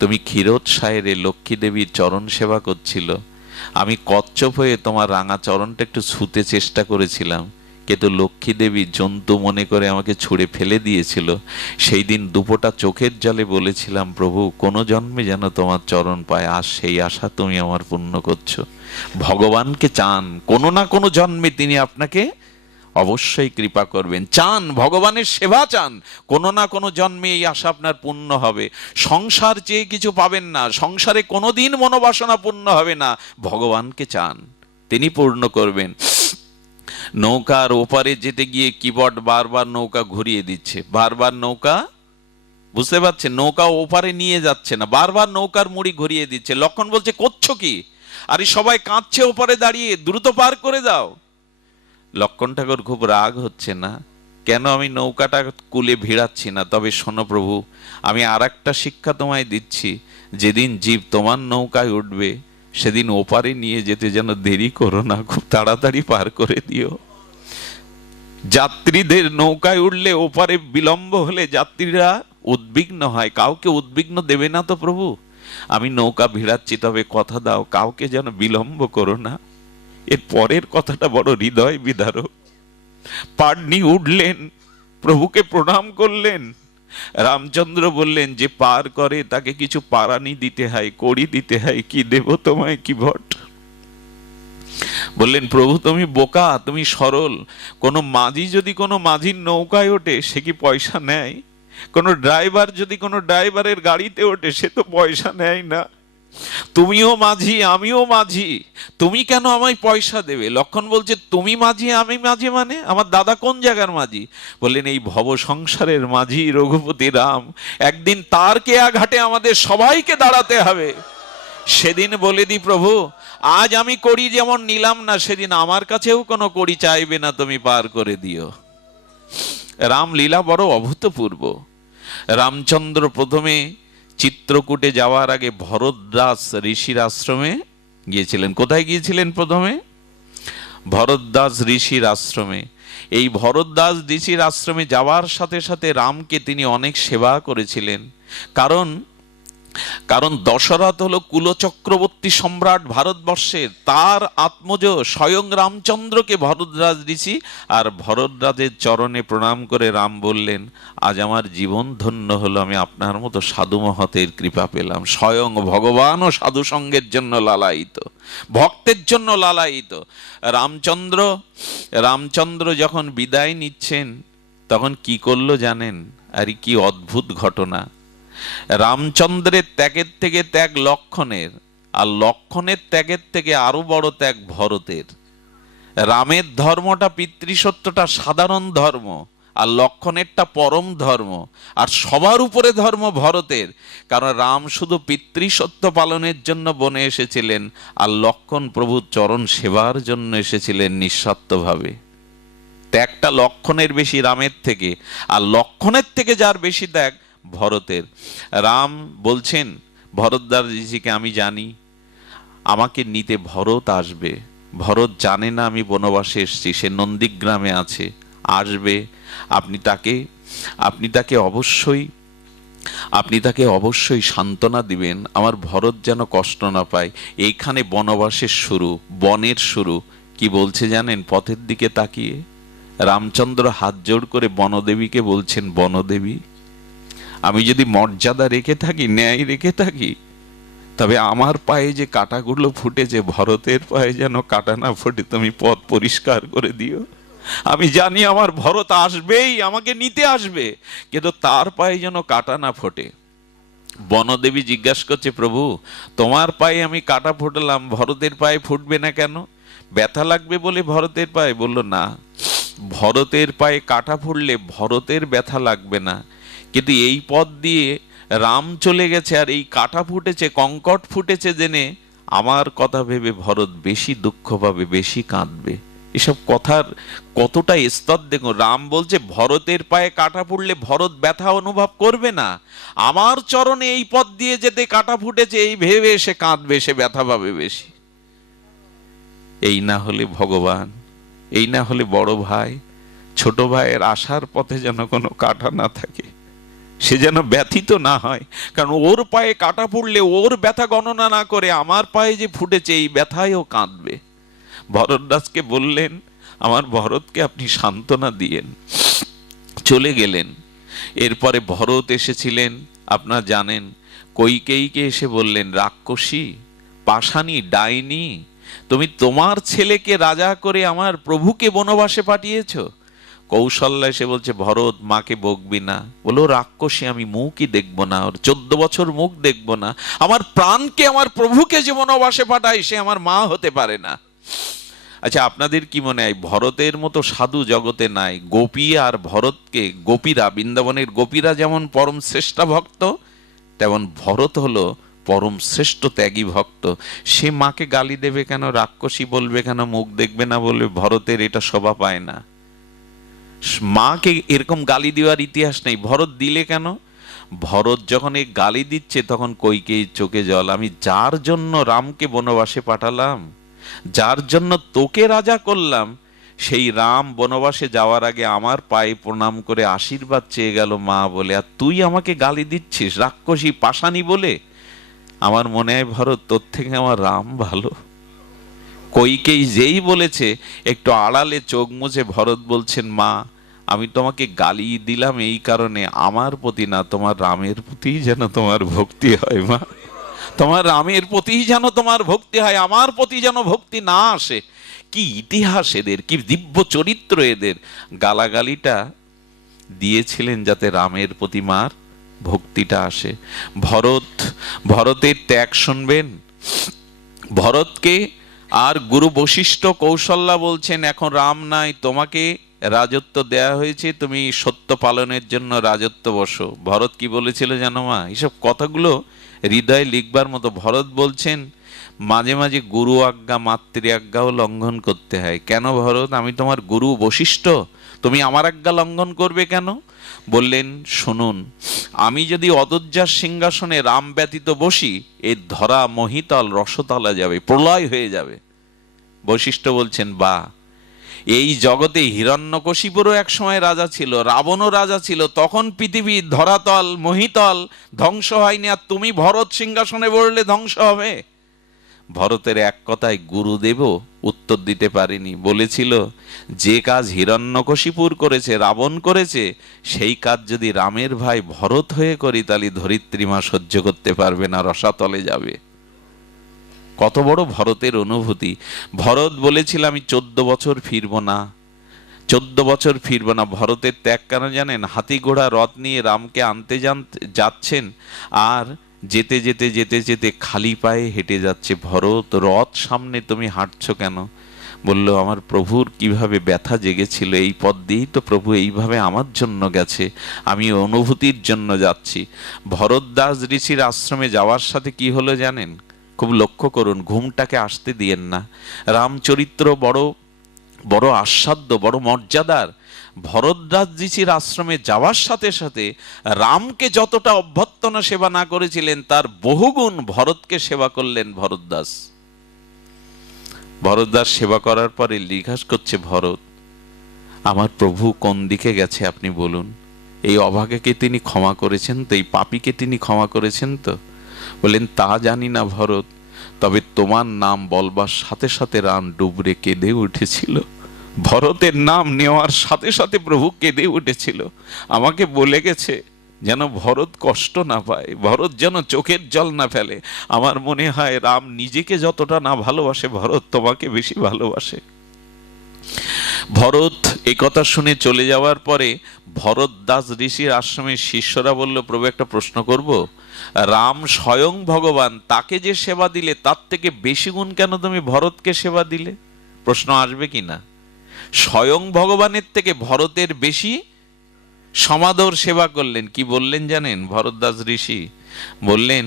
তুমি ক্ষীরোৎসাহের লক্ষ্মী দেবীর চরণ সেবা করছিল, আমি কচ্ছপ হয়ে তোমার রাঙা চরণটা একটু ছুঁতে চেষ্টা করেছিলাম, কিন্তু লক্ষ্মী দেবী জন্তু মনে করে আমাকে ছুঁড়ে ফেলে দিয়েছিল। সেই দিন দুপোটা চোখের জলে বলেছিলাম প্রভু কোনো জন্মে যেন তোমার চরণ পায়, আর সেই আশা তুমি আমার পূর্ণ করছো। ভগবানকে চান, কোনো না কোনো জন্মে তিনি আপনাকে অবশ্যই কৃপা করবেন। চান ভগবানের সেবা চান, কোনো না কোনো জন্মে এই আশা আপনার পূর্ণ হবে। সংসার চেয়ে কিছু পাবেন না, সংসারে কোনোদিন মনোবাসনা পূর্ণ হবে না। ভগবানকে চান, তিনি পূর্ণ করবেন। নৌকার ওপারে যেতে গিয়ে কিবট বারবার নৌকা ঘুরিয়ে দিচ্ছে, বারবার নৌকা, বুঝতে পারছেন, নৌকা ওপারে নিয়ে যাচ্ছে না, বারবার নৌকার মুড়ি ঘুরিয়ে দিচ্ছে। লক্ষণ বলছে করছো কি? আরে সবাই কাঁদছে ওপারে দাঁড়িয়ে, দ্রুত পার করে দাও। লক্ষণ ঠাকুর খুব রাগ হচ্ছে না, কেন আমি নৌকাটা কুলে ভিড়াচ্ছি না? তবে শোনো প্রভু, আমি আর একটা শিক্ষা তোমায় দিচ্ছি, যেদিন জীব তোমার নৌকায় উঠবে সেদিন ওপারে নিয়ে যেতে যেন দেরি করো না, খুব তাড়াতাড়ি পার করে দিও। যাত্রীদের নৌকায় উঠলে ওপারে বিলম্ব হলে যাত্রীরা উদ্বিগ্ন হয়, কাউকে উদ্বিগ্ন দেবে না তো প্রভু? আমি নৌকা ভিড়াচ্ছি, তবে কথা দাও কাউকে যেন বিলম্ব করো না। এর পরের কথাটা বড় হৃদয় বিদারক। পাড়নি উঠলেন, প্রভুকে প্রণাম করলেন। রামচন্দ্র বললেন যে পার করে তাকে কিছু পারানি দিতে হয়, কড়ি দিতে হয়। কি দেব তোমায় কি ভট? বললেন প্রভু তুমি বোকা, তুমি সরল। কোনো মাঝি যদি কোনো মাঝির নৌকায় ওঠে সে কি পয়সা নেয়? কোনো ড্রাইভার যদি কোনো ড্রাইভারের গাড়িতে ওঠে সে তো পয়সা নেয় না। তুমিও মাঝি আমিও মাঝি, তুমি কেন আমায় পয়সা দেবে? লক্ষণ বলছে তুমি মাঝি আমি মাঝি, মানে আমার দাদা কোন জায়গার মাঝি? বললেন এই ভব সংসারের মাঝি রঘুপতি রাম, একদিন তার কেয়া ঘাটে আমাদের সবাইকে দাঁড়াতে হবে। সেদিন বলে দি প্রভু আজ আমি করি যেমন নিলাম না, সেদিন আমার কাছেও কোনো করি চাইবে না, তুমি পার করে দিও। রাম লীলা বড় অভূতপূর্ব। রামচন্দ্র প্রথমে চিত্রকূটে যাওয়ার আগে ভরদ্বাজ ঋষির আশ্রমে গিয়েছিলেন। কোথায় গিয়েছিলেন? প্রথমে ভরদ্বাজ ঋষির আশ্রমে। এই ভরদ্বাজ ঋষির আশ্রমে যাওয়ার সাথে সাথে রামকে তিনি অনেক সেবা করেছিলেন, কারণ কারণ দশরথ হলো কুলচক্রবর্তী সম্রাট ভারতবর্ষের, তার আত্মজ স্বয়ং রামচন্দ্রকে ভরদ্রাজ ঋষি, আর ভরদ্রাজের চরণে প্রণাম করে রাম বললেন, আজ আমার জীবন ধন্য হলো, আমি আপনার মতো সাধু মহতের কৃপা পেলাম। স্বয়ং ভগবানও সাধু সঙ্গের জন্য লালায়িত, ভক্তের জন্য লালায়িত। রামচন্দ্র যখন বিদায় নিচ্ছেন তখন কি করলো জানেন? আর কি অদ্ভুত ঘটনা! রামচন্দ্রের ত্যাগের থেকে ত্যাগ লক্ষণের, আর লক্ষণের ত্যাগের থেকে আরো বড় ত্যাগ ভরতের। রামের ধর্মটা, পিতৃসত্যটা সাধারণ ধর্ম, আর লক্ষণেরটা পরম ধর্ম, আর সবার উপরে ধর্ম ভরতের। কারণ রাম শুধু পিতৃসত্য পালনের জন্য বনে এসেছিলেন, আর লক্ষণ প্রভুর চরণ সেবার জন্য এসেছিলেন নিঃস্বার্থভাবে। ত্যাগটা লক্ষণের বেশি রামের থেকে, আর লক্ষণের থেকে যার বেশি ত্যাগ ভরতের। রাম বলছেন ভরদ্বার ঋষিকে, আমি জানি আমাকে নিতে ভরত আসবে। ভরত জানে না আমি বনবাসে এসেছি, সে নন্দীগ্রামে আছে, আসবে। আপনি তাকে অবশ্যই সান্ত্বনা দিবেন, আমার ভরত যেন কষ্ট না পায়। এইখানে বনবাসের শুরু, বনের শুরু। কি বলছে জানেন? পথের দিকে তাকিয়ে রামচন্দ্র হাত জোড় করে বনদেবীকে বলছেন, বনদেবী, আমি যদি মর্যাদা রেখে থাকি, ন্যায় রেখে থাকি, তবে আমার পায়ে যে কাঁটাগুলো ফুটেছে, ভরতের পায়ে যেন কাঁটা না ফোটে, তুমি পথ পরিষ্কার করে দিও। আমি জানি আমার ভরত আসবেই, আমাকে নিতে আসবে, কিন্তু তার পায়ে যেন কাঁটা না ফোটে। বনদেবী জিজ্ঞাসা করছে, প্রভু তোমার পায়ে আমি কাঁটা ফোটালাম, ভরতের পায়ে ফুটবে না কেন? ব্যথা লাগবে বলে ভরতের পায়ে? বলল না, ভরতের পায়ে কাঁটা ফুটলে ভরতের ব্যথা লাগবে না, কিন্তু এই পথ দিয়ে রাম চলে গেছে আর এই কাঁটা ফুটেছে, কঙ্কট ফুটেছে জেনে আমার কথা ভেবে ভরত বেশি দুঃখ পাবে, বেশি কাঁদবে। এসব কথার কতটা স্তর দেখুন। রাম বলছে ভরতের পায়ে কাঁটা ফুটলে ভরত ব্যথা অনুভব করবে না, আমার চরণে এই পথ দিয়ে যেতে কাঁটা ফুটেছে এই ভেবে সে কাঁদবে, সে ব্যথা পাবে বেশি। এই না হলে ভগবান, এই না হলে বড় ভাই, ছোট ভাইয়ের আসার পথে যেন কোনো কাঁটা না থাকে, সে যেন ব্যথিত না হয়। কারণ ওর পায়ে কাঁটা পড়লে ওর ব্যথা গণনা না করে আমার পায়ে যে ফুটেছে এই ব্যথায়ও কাঁদবে। ভরতদাসকে বললেন, আমার ভরতকে আপনি সান্ত্বনা দিয়েন। চলে গেলেন। এরপরে ভরত এসেছিলেন, আপনারা জানেন, কইকেয়ীকে এসে বললেন, রাক্ষসী, পাষাণী, ডাইনি, তুমি তোমার ছেলেকে রাজা করে আমার প্রভুকে বনবাসে পাঠিয়েছ। কৌশল্যা এসে বলছে, ভরত মাকে বকবি না। বলো, রাক্ষসী, আমি মুখই দেখবো না, ওর 14 বছর মুখ দেখবো না। আমার প্রাণকে, আমার প্রভুকে যে বনবাসে পাঠাই, সে আমার মা হতে পারে না। আচ্ছা, আপনাদের কি মনে হয় ভরতের মতো সাধু জগতে নাই? গোপী আর ভরতকে, গোপীরা, বৃন্দাবনের গোপীরা যেমন পরম শ্রেষ্ঠ ভক্ত, তেমন ভরত হলো পরম শ্রেষ্ঠ ত্যাগী ভক্ত। সে মাকে গালি দেবে কেন, রাক্ষসী বলবে কেন, মুখ দেখবে না বলবে? ভরতের এটা শোভা পায় না। মাকে এরকম গালি দেওয়ার ইতিহাস নেই। ভরত দিলে কেন? ভরত যখন এই গালি দিচ্ছে তখন কইকেয়ীর চোখে জল। আমি যার জন্য রামকে বনবাসে পাঠালাম, যার জন্য তোকে রাজা করলাম, সেই রাম বনবাসে যাওয়ার আগে আমার পায়ে প্রণাম করে আশীর্বাদ চেয়ে গেল মা বলে, আর তুই আমাকে গালি দিচ্ছিস রাক্ষসী, পাষাণী বলে? আমার মনে হয় ভরত, তোর থেকে আমার রাম ভালো। কইকেয়ী যেই বলেছে, একটু আড়ালে চোখ মুছে ভরত বলছেন, মা, আমি তোমাকে গালি দিলাম এই কারণে, আমার প্রতি না, তোমার রামের প্রতি যেন তোমার ভক্তি হয়। মা, তোমার রামের প্রতি যেন তোমার ভক্তি হয়, আমার প্রতি যেন ভক্তি না আসে। কি ইতিহাস এদের, কি দিব্য চরিত্র এদের! গালাগালিটা দিয়েছিলেন যাতে রামের প্রতি মার ভক্তিটা আসে। ভরতের ত্যাগ শুনবেন। ভরতকে আর গুরু বশিষ্ঠ, কৌশল্যা বলছেন, এখন রাম নাই, তোমাকে রাজত্ব দেয়া হয়েছে, তুমি সত্য পালনের জন্য রাজত্ব বসো। ভরত কি বলেছিল জানো মা? এইসব কথাগুলো হৃদয়ে লিখবার মতো। ভরত বলছেন, মাঝে মাঝে গুরু আজ্ঞা, মাতৃ আজ্ঞাও লঙ্ঘন করতে হয়। কেন ভরত? আমি তোমার গুরু বশিষ্ঠ, তুমি আমার আজ্ঞা লঙ্ঘন করবে কেন? বললেন, শুনুন, আমি যদি অযোধ্যার সিংহাসনে রাম ব্যতীত বসি, এর ধরা মহিতল রসতলা যাবে, প্রলয় হয়ে যাবে। বশিষ্ঠ বলছেন, বা এই জগতে হিরণ্যকশিপুরও এক সময় রাজা ছিল, রাবণও রাজা ছিল, তখন পৃথিবী ধরাতল মহিতল ধ্বংস হয়নি, আর তুমি ভরত সিংহাসনে বসলে ধ্বংস হবে? ভরতের এক কথায় গুরুদেবও উত্তর দিতে পারেনি, বলেছিল যে কাজ হিরণ্যকশিপুর করেছে, রাবণ করেছে, সেই কাজ যদি রামের ভাই ভরত হয়ে করি তাহলে ধরিত্রীমা সহ্য করতে পারবে না, রসাতলে যাবে। কত বড় ভরতের অনুভূতি! ভরত বলেছিল আমি 14 বছর ফিরবো না, 14 বছর ফিরবো না। ভরতের ত্যাগ কেন জানেন? হাতি ঘোড়া রথ নিয়ে রামকে আনতে যাচ্ছেন, আর যেতে যেতে যেতে যেতে খালি পায়ে হেঁটে যাচ্ছে। ভরত, রথ সামনে, তুমি হাঁটছো কেন? বলল আমার প্রভুর কিভাবে ব্যথা জেগেছিল, এই পথ দিয়েই তো প্রভু এইভাবে আমার জন্য গেছে, আমি অনুভূতির জন্য যাচ্ছি। ভরতদাস ঋষির আশ্রমে যাওয়ার সাথে কি হলো জানেন? খুব লক্ষ্য করুন, ঘুমটাকে আসতে দিয়েন না। রামচরিত্র বড় বড় আস্বাদ্য, বড় মর্যাদার। ভরতদাস ঋষির আশ্রমে যাওয়ার সাথে সাথে রামকে যতটা অভ্যর্থনা সেবা না করেছিলেন, তার বহুগুণ ভরতকে সেবা করলেন ভরতদাস। ভরতদাস সেবা করার পরে জিজ্ঞাসা করছে, ভরত আমার প্রভু কোন দিকে গেছে আপনি বলুন? এই অভাগাকে তিনি ক্ষমা করেছেন তো? এই পাপীকে তিনি ক্ষমা করেছেন তো? বললেন তা জানি না ভরত, তবে তোমার নাম বলবার সাথে সাথে রাম ডুবরে কেঁদে উঠেছিল। ভরতের নাম নেওয়ার সাথে সাথে প্রভু কেঁদে উঠেছিল। আমাকে বলে গেছে যেন ভরত কষ্ট না পায়, ভরত যেন চোখের জল না ফেলে। আমার মনে হয় রাম নিজেকে যতটা না ভালোবাসে, ভরত তোমাকে বেশি ভালোবাসে। ভরত এই কথা শুনে চলে যাওয়ার পরে ভরত দাস ঋষির আশ্রমের শিষ্যরা বলল, প্রভু একটা প্রশ্ন করব, রাম স্বয়ং ভগবান, তাকে যে সেবা দিলে তার থেকে বেশি গুণ কেন তুমি ভরতকে সেবা দিলে? প্রশ্ন আসবে কিনা? স্বয়ং ভগবানের থেকে ভরতের বেশি সমাদর সেবা করলেন। কি বললেন জানেন ভরতদাস ঋষি? বললেন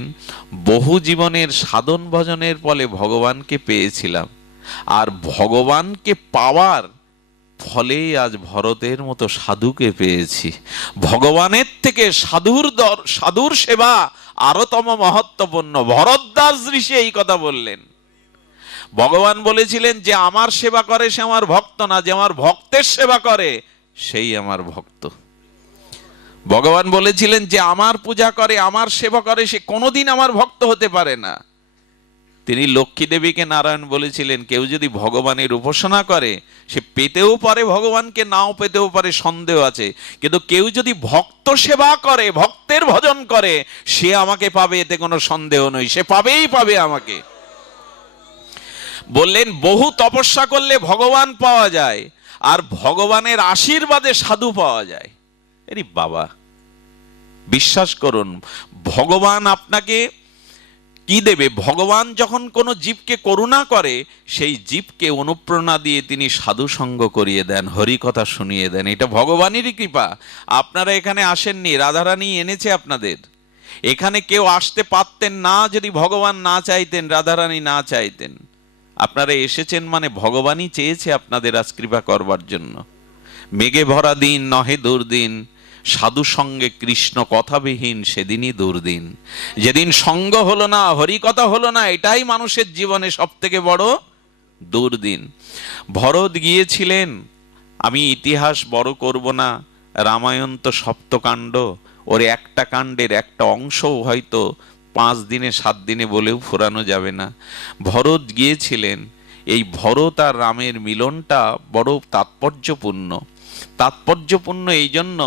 বহু জীবনের সাধন ভজনের ফলে ভগবানকে পেয়েছিলাম, আর ভগবানকে পাওয়ার ফলে আজ ভরতের মতো সাধুকে পেয়েছি। ভগবানের থেকে সাধুর সেবা আরতম মহত্বপূর্ণ। ভরতদাস ঋষি এই কথা বললেন। ভগবান বলেছিলেন যে আমার সেবা করে সে আমার ভক্ত না, যে আমার ভক্তের সেবা করে সেই আমার ভক্ত। ভগবান বলেছিলেন যে আমার পূজা করে, আমার সেবা করে, সে কোনোদিন আমার ভক্ত হতে পারে না। তিনি লক্ষ্মী দেবীকে নারায়ণ বলেছিলেন কেউ যদি ভগবানের উপাসনা করে সে পেতেও পারে ভগবানকে, নাও পেতেও পারে, সন্দেহ আছে, কিন্তু কেউ যদি ভক্ত সেবা করে, ভক্তের ভজন করে, সে আমাকে পাবে, এতে কোনো সন্দেহ নেই, সে পাবেই পাবে আমাকে। বললেন বহু তপস্যা করলে ভগবান পাওয়া যায়, আর ভগবানের আশীর্বাদে সাধু পাওয়া যায়। এরি বাবা, বিশ্বাস করুন, ভগবান আপনাকে কি দেবে? ভগবান যখন কোনো জীবকে করুণা করে, সেই জীবকে অনুপ্রেরণা দিয়ে তিনি সাধু সঙ্গ করিয়ে দেন, হরি কথা শুনিয়ে দেন। এটা ভগবানেরই কৃপা। আপনারা এখানে আসেননি, রাধারানী এনেছে আপনাদের। এখানে কেউ আসতে পারতেন না যদি ভগবান না চাইতেন, রাধারানী না চাইতেন। আপনারা এসেছেন মানে ভগবানই চেয়েছে আপনাদের আজ কৃপা করবার জন্য। মেঘে ভরা দিন নহে দুর্দিন, সাধু সঙ্গে কৃষ্ণ কথাবিহীন সেদিনই দুর্দিন। যেদিন সঙ্গ হলো না, হরি কথা হলো না, এটাই মানুষের জীবনে সব থেকে বড় দুর্দিন। ভরত গিয়েছিলেন, আমি ইতিহাস বড় করব না, রামায়ণ তো সপ্তকাণ্ড, ওর একটা কাণ্ডের একটা অংশও হয়তো 5 দিনে 7 দিনে বলেও ফুরানো যাবে না। ভরত গিয়েছিলেন, এই ভরত আর রামের মিলনটা বড় তাৎপর্যপূর্ণ। তাৎপর্যপূর্ণ এই জন্য,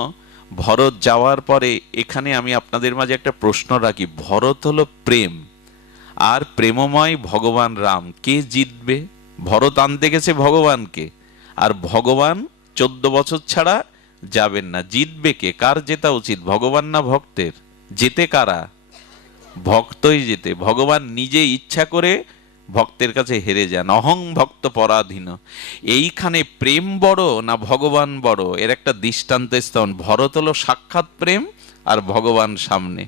ভরত যাওয়ার পরে এখানে আমি আপনাদের মাঝে একটা প্রশ্ন রাখি। ভরত হলো প্রেম, আর প্রেমময় ভগবান রাম, কে জিতবে? ভরত আনতে গেছে ভগবানকে, আর ভগবান 14 বছর ছাড়া যাবেন না। জিতবে কে? কার জেতা উচিত, ভগবান না ভক্তের? যেতে কারা? ভক্তই যেতে। ভগবান নিজে ইচ্ছা করে ভক্তের কাছে হেরে যান, অহং ভক্ত পরাধীন। এইখানে প্রেম বড় না ভগবান বড়, এর একটা দৃষ্টান্ত স্থাপন। ভরত হলো সাক্ষাৎ প্রেম, আর ভগবান সামনে।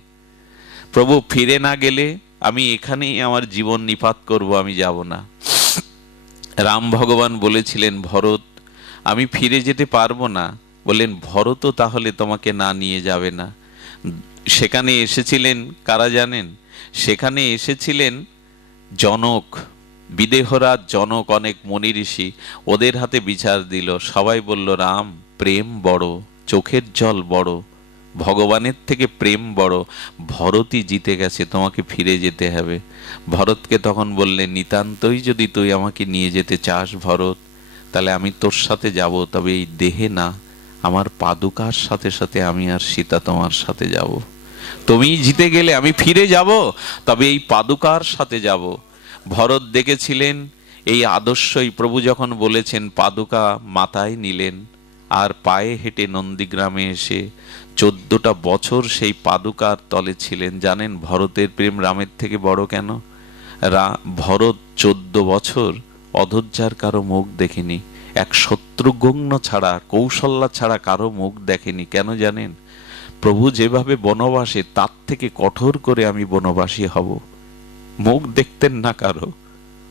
প্রভু ফিরে না গেলে আমি এখানেই আমার জীবন নিপাত করব, আমি যাব না। রাম ভগবান বলেছিলেন ভরত আমি ফিরে যেতে পারবো না। বললেন ভরত তাহলে তোমাকে না নিয়ে যাবে না। সেখানে এসেছিলেন কারা জানেন? সেখানে এসেছিলেন জনক। বিদেহরাজ, জনক, অনেক মুনি ঋষি ওদের হাতে বিচার দিল। সবাই বলল রাম প্রেম বড়, চোখের জল বড়, ভগবানের থেকে প্রেম বড়, ভরতই জিতে গেছে, তোমাকে ফিরে যেতে হবে। ভরতকে তখন বললেন নিতান্তই যদি তুই আমাকে নিয়ে যেতে চাস ভরত, তাহলে আমি তোর সাথে যাব, তবে এই দেহে না, আমার পাদুকার সাথে সাথে আমি আর সীতা তোমার সাথে যাব। তুমি জিতে গেলে আমি ফিরে যাব, তবে এই পাদুকার সাথে যাব। ভরত দেখেছিলেন এই আদর্শই, প্রভু যখন বলেছেন পাদুকা মাথায় নিলেন আর পায়ে হেঁটে নন্দীগ্রামে এসে 14টা বছর সেই পাদুকার তলে ছিলেন। জানেন ভরতের প্রেম রামের থেকে বড় কেন? ভরত 14 বছর অধৈর্যার কারো মুখ দেখেনি, এক শত্রুঘ্ন ছাড়া, কৌশল্যা ছাড়া কারো মুখ দেখেনি। কেন জানেন? প্রভু যেভাবে বনবাসে তার থেকে কঠোর করে আমি বনবাসী হব। মুখ দেখতেন না কারো।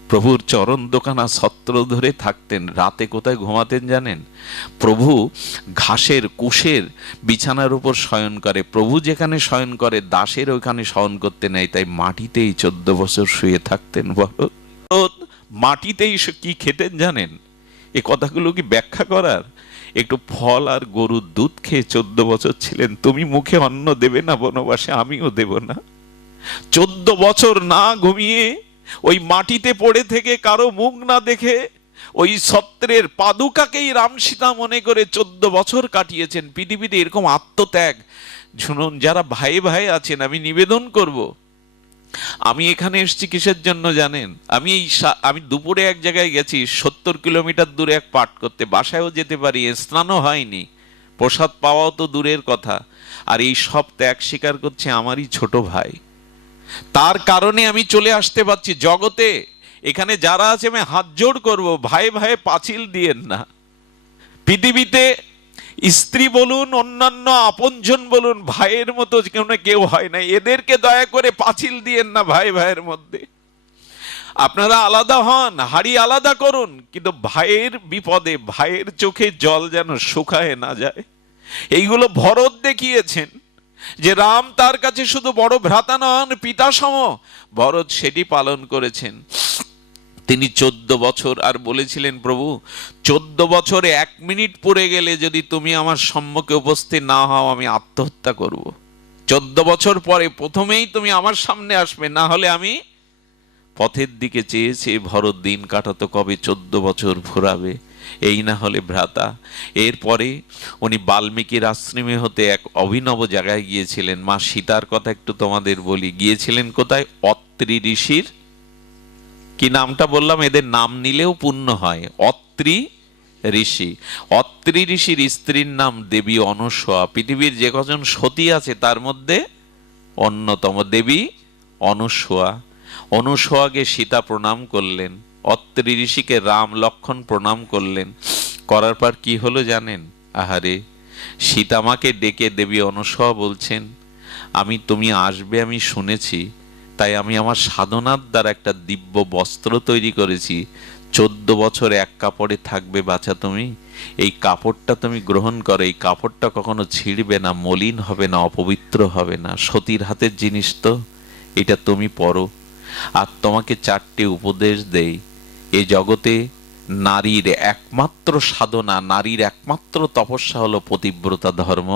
প্রভুর চরণ দোকানা ছত্র ধরে থাকতেন। রাতে কোথায় ঘুমাতেন জানেন? প্রভু ঘাসের কুশের বিছানার উপর শয়ন করে। প্রভু যেখানে শয়ন করে দাসের ওইখানে শয়ন করতে নেই, তাই মাটিতেই 14 বছর শুয়ে থাকতেন। ভরত মাটিতেই কি খেতেন জানেন? এ কথাগুলো কি ব্যাখ্যা করার? একটু ফল আর গরুর দুধ খেয়ে 14 বছর ছিলেন। তুমি মুখে অন্ন দেবে না বনবাসে, আমিও দেব না। 14 বছর না ঘুমিয়ে ওই মাটিতে পড়ে থেকে কারো মুখ না দেখে ওই ছত্রের পাদুকাকেই রাম সীতা মনে করে 14 বছর কাটিয়েছেন। পৃথিবীতে এরকম আত্মত্যাগ শুনুন, যারা ভাই ভাই আছেন, আমি নিবেদন করব, আমি এখানে এসেছি কিসের জন্য জানেন? আমি দুপুরে এক জায়গায় গেছি, 70 কিলোমিটার দূরে এক পাঠ করতে, বাসায়ও যেতে পারি, স্নানও হয়নি, প্রসাদ পাওয়াও তো দূরের কথা। আর এই সব ত্যাগ স্বীকার করছে আমারই ছোট ভাই। তার কারণে আমি চলে আসতে পারছি জগতে। এখানে যারা আছে আমি হাত জোড় করব, ভাই ভাই পাঁচিল দিয়েন না। পৃথিবীতে স্ত্রী বলুন, অন্যান্য আপনজন বলুন, ভাইয়ের মতো কেউ হয় না। এদেরকে দয়া করে পাঁচিল দিয়েন না ভাই ভাইয়ের মধ্যে। আপনারা আলাদা হন, হাড়ি আলাদা করুন, কিন্তু ভাইয়ের বিপদে, ভাইয়ের চোখে জল যেন শুকায় না যায়। এইগুলো ভরত দেখিয়েছেন যে রাম তার কাছে শুধু বড় ভ্রাতা নন, পিতা সম। ভরত সেটি পালন করেছেন। তিনি 14 বছর, আর বলেছিলেন প্রভু 14 বছরে 1 মিনিট পড়ে গেলে যদি তুমি আমার সম্মুখে উপস্থিত না হও, আমি আত্মহত্যা করব। 14 বছর পরে প্রথমেই তুমি আমার সামনে আসবে, না হলে আমি পথের দিকে চেয়েছে ভরত দিন কাটাতো, কবে 14 বছর ফুরাবে, এই না হলে ভ্রাতা। এরপরে উনি বাল্মীকির আশ্রমে হতে এক অভিনব জায়গায় গিয়েছিলেন। মা সীতার কথা একটু তোমাদের বলি। গিয়েছিলেন কোথায়? অত্রি ঋষির, কি নামটা বললাম, এদের নাম নিলেও পুণ্য হয়। অত্রি ঋষি। অত্রি ঋষির স্ত্রীর নাম দেবী অনুসূয়া। পৃথিবীর যে কজন সতী আছে তার মধ্যে অন্যতম দেবী অনুসূয়া। অনুসূয়াকে সীতা প্রণাম করলেন, অত্রি ঋষিকে রাম লক্ষ্মণ প্রণাম করলেন। করার পর কি হলো জানেন? আহারে, সীতামাকে ডেকে দেবী অনুসূয়া বলছেন, তুমি আসবে আমি শুনেছি, তাই আমি আমার সাধনার দ্বারা একটা দিব্য বস্ত্র তৈরি করেছি। 14 বছর এক কাপড়ে থাকবে বাছা তুমি। এই কাপড়টা তুমি গ্রহণ করো, এই কাপড়টা কখনো ছিঁড়বে না, মলিন হবে না, অপবিত্র হবে না। সতীর হাতের জিনিস তো, এটা তুমি পরো। আর তোমাকে 4টে উপদেশ দেই। এই জগতে নারীর একমাত্র সাধনা, নারীর একমাত্র তপস্যা হলো পতিব্রতা ধর্ম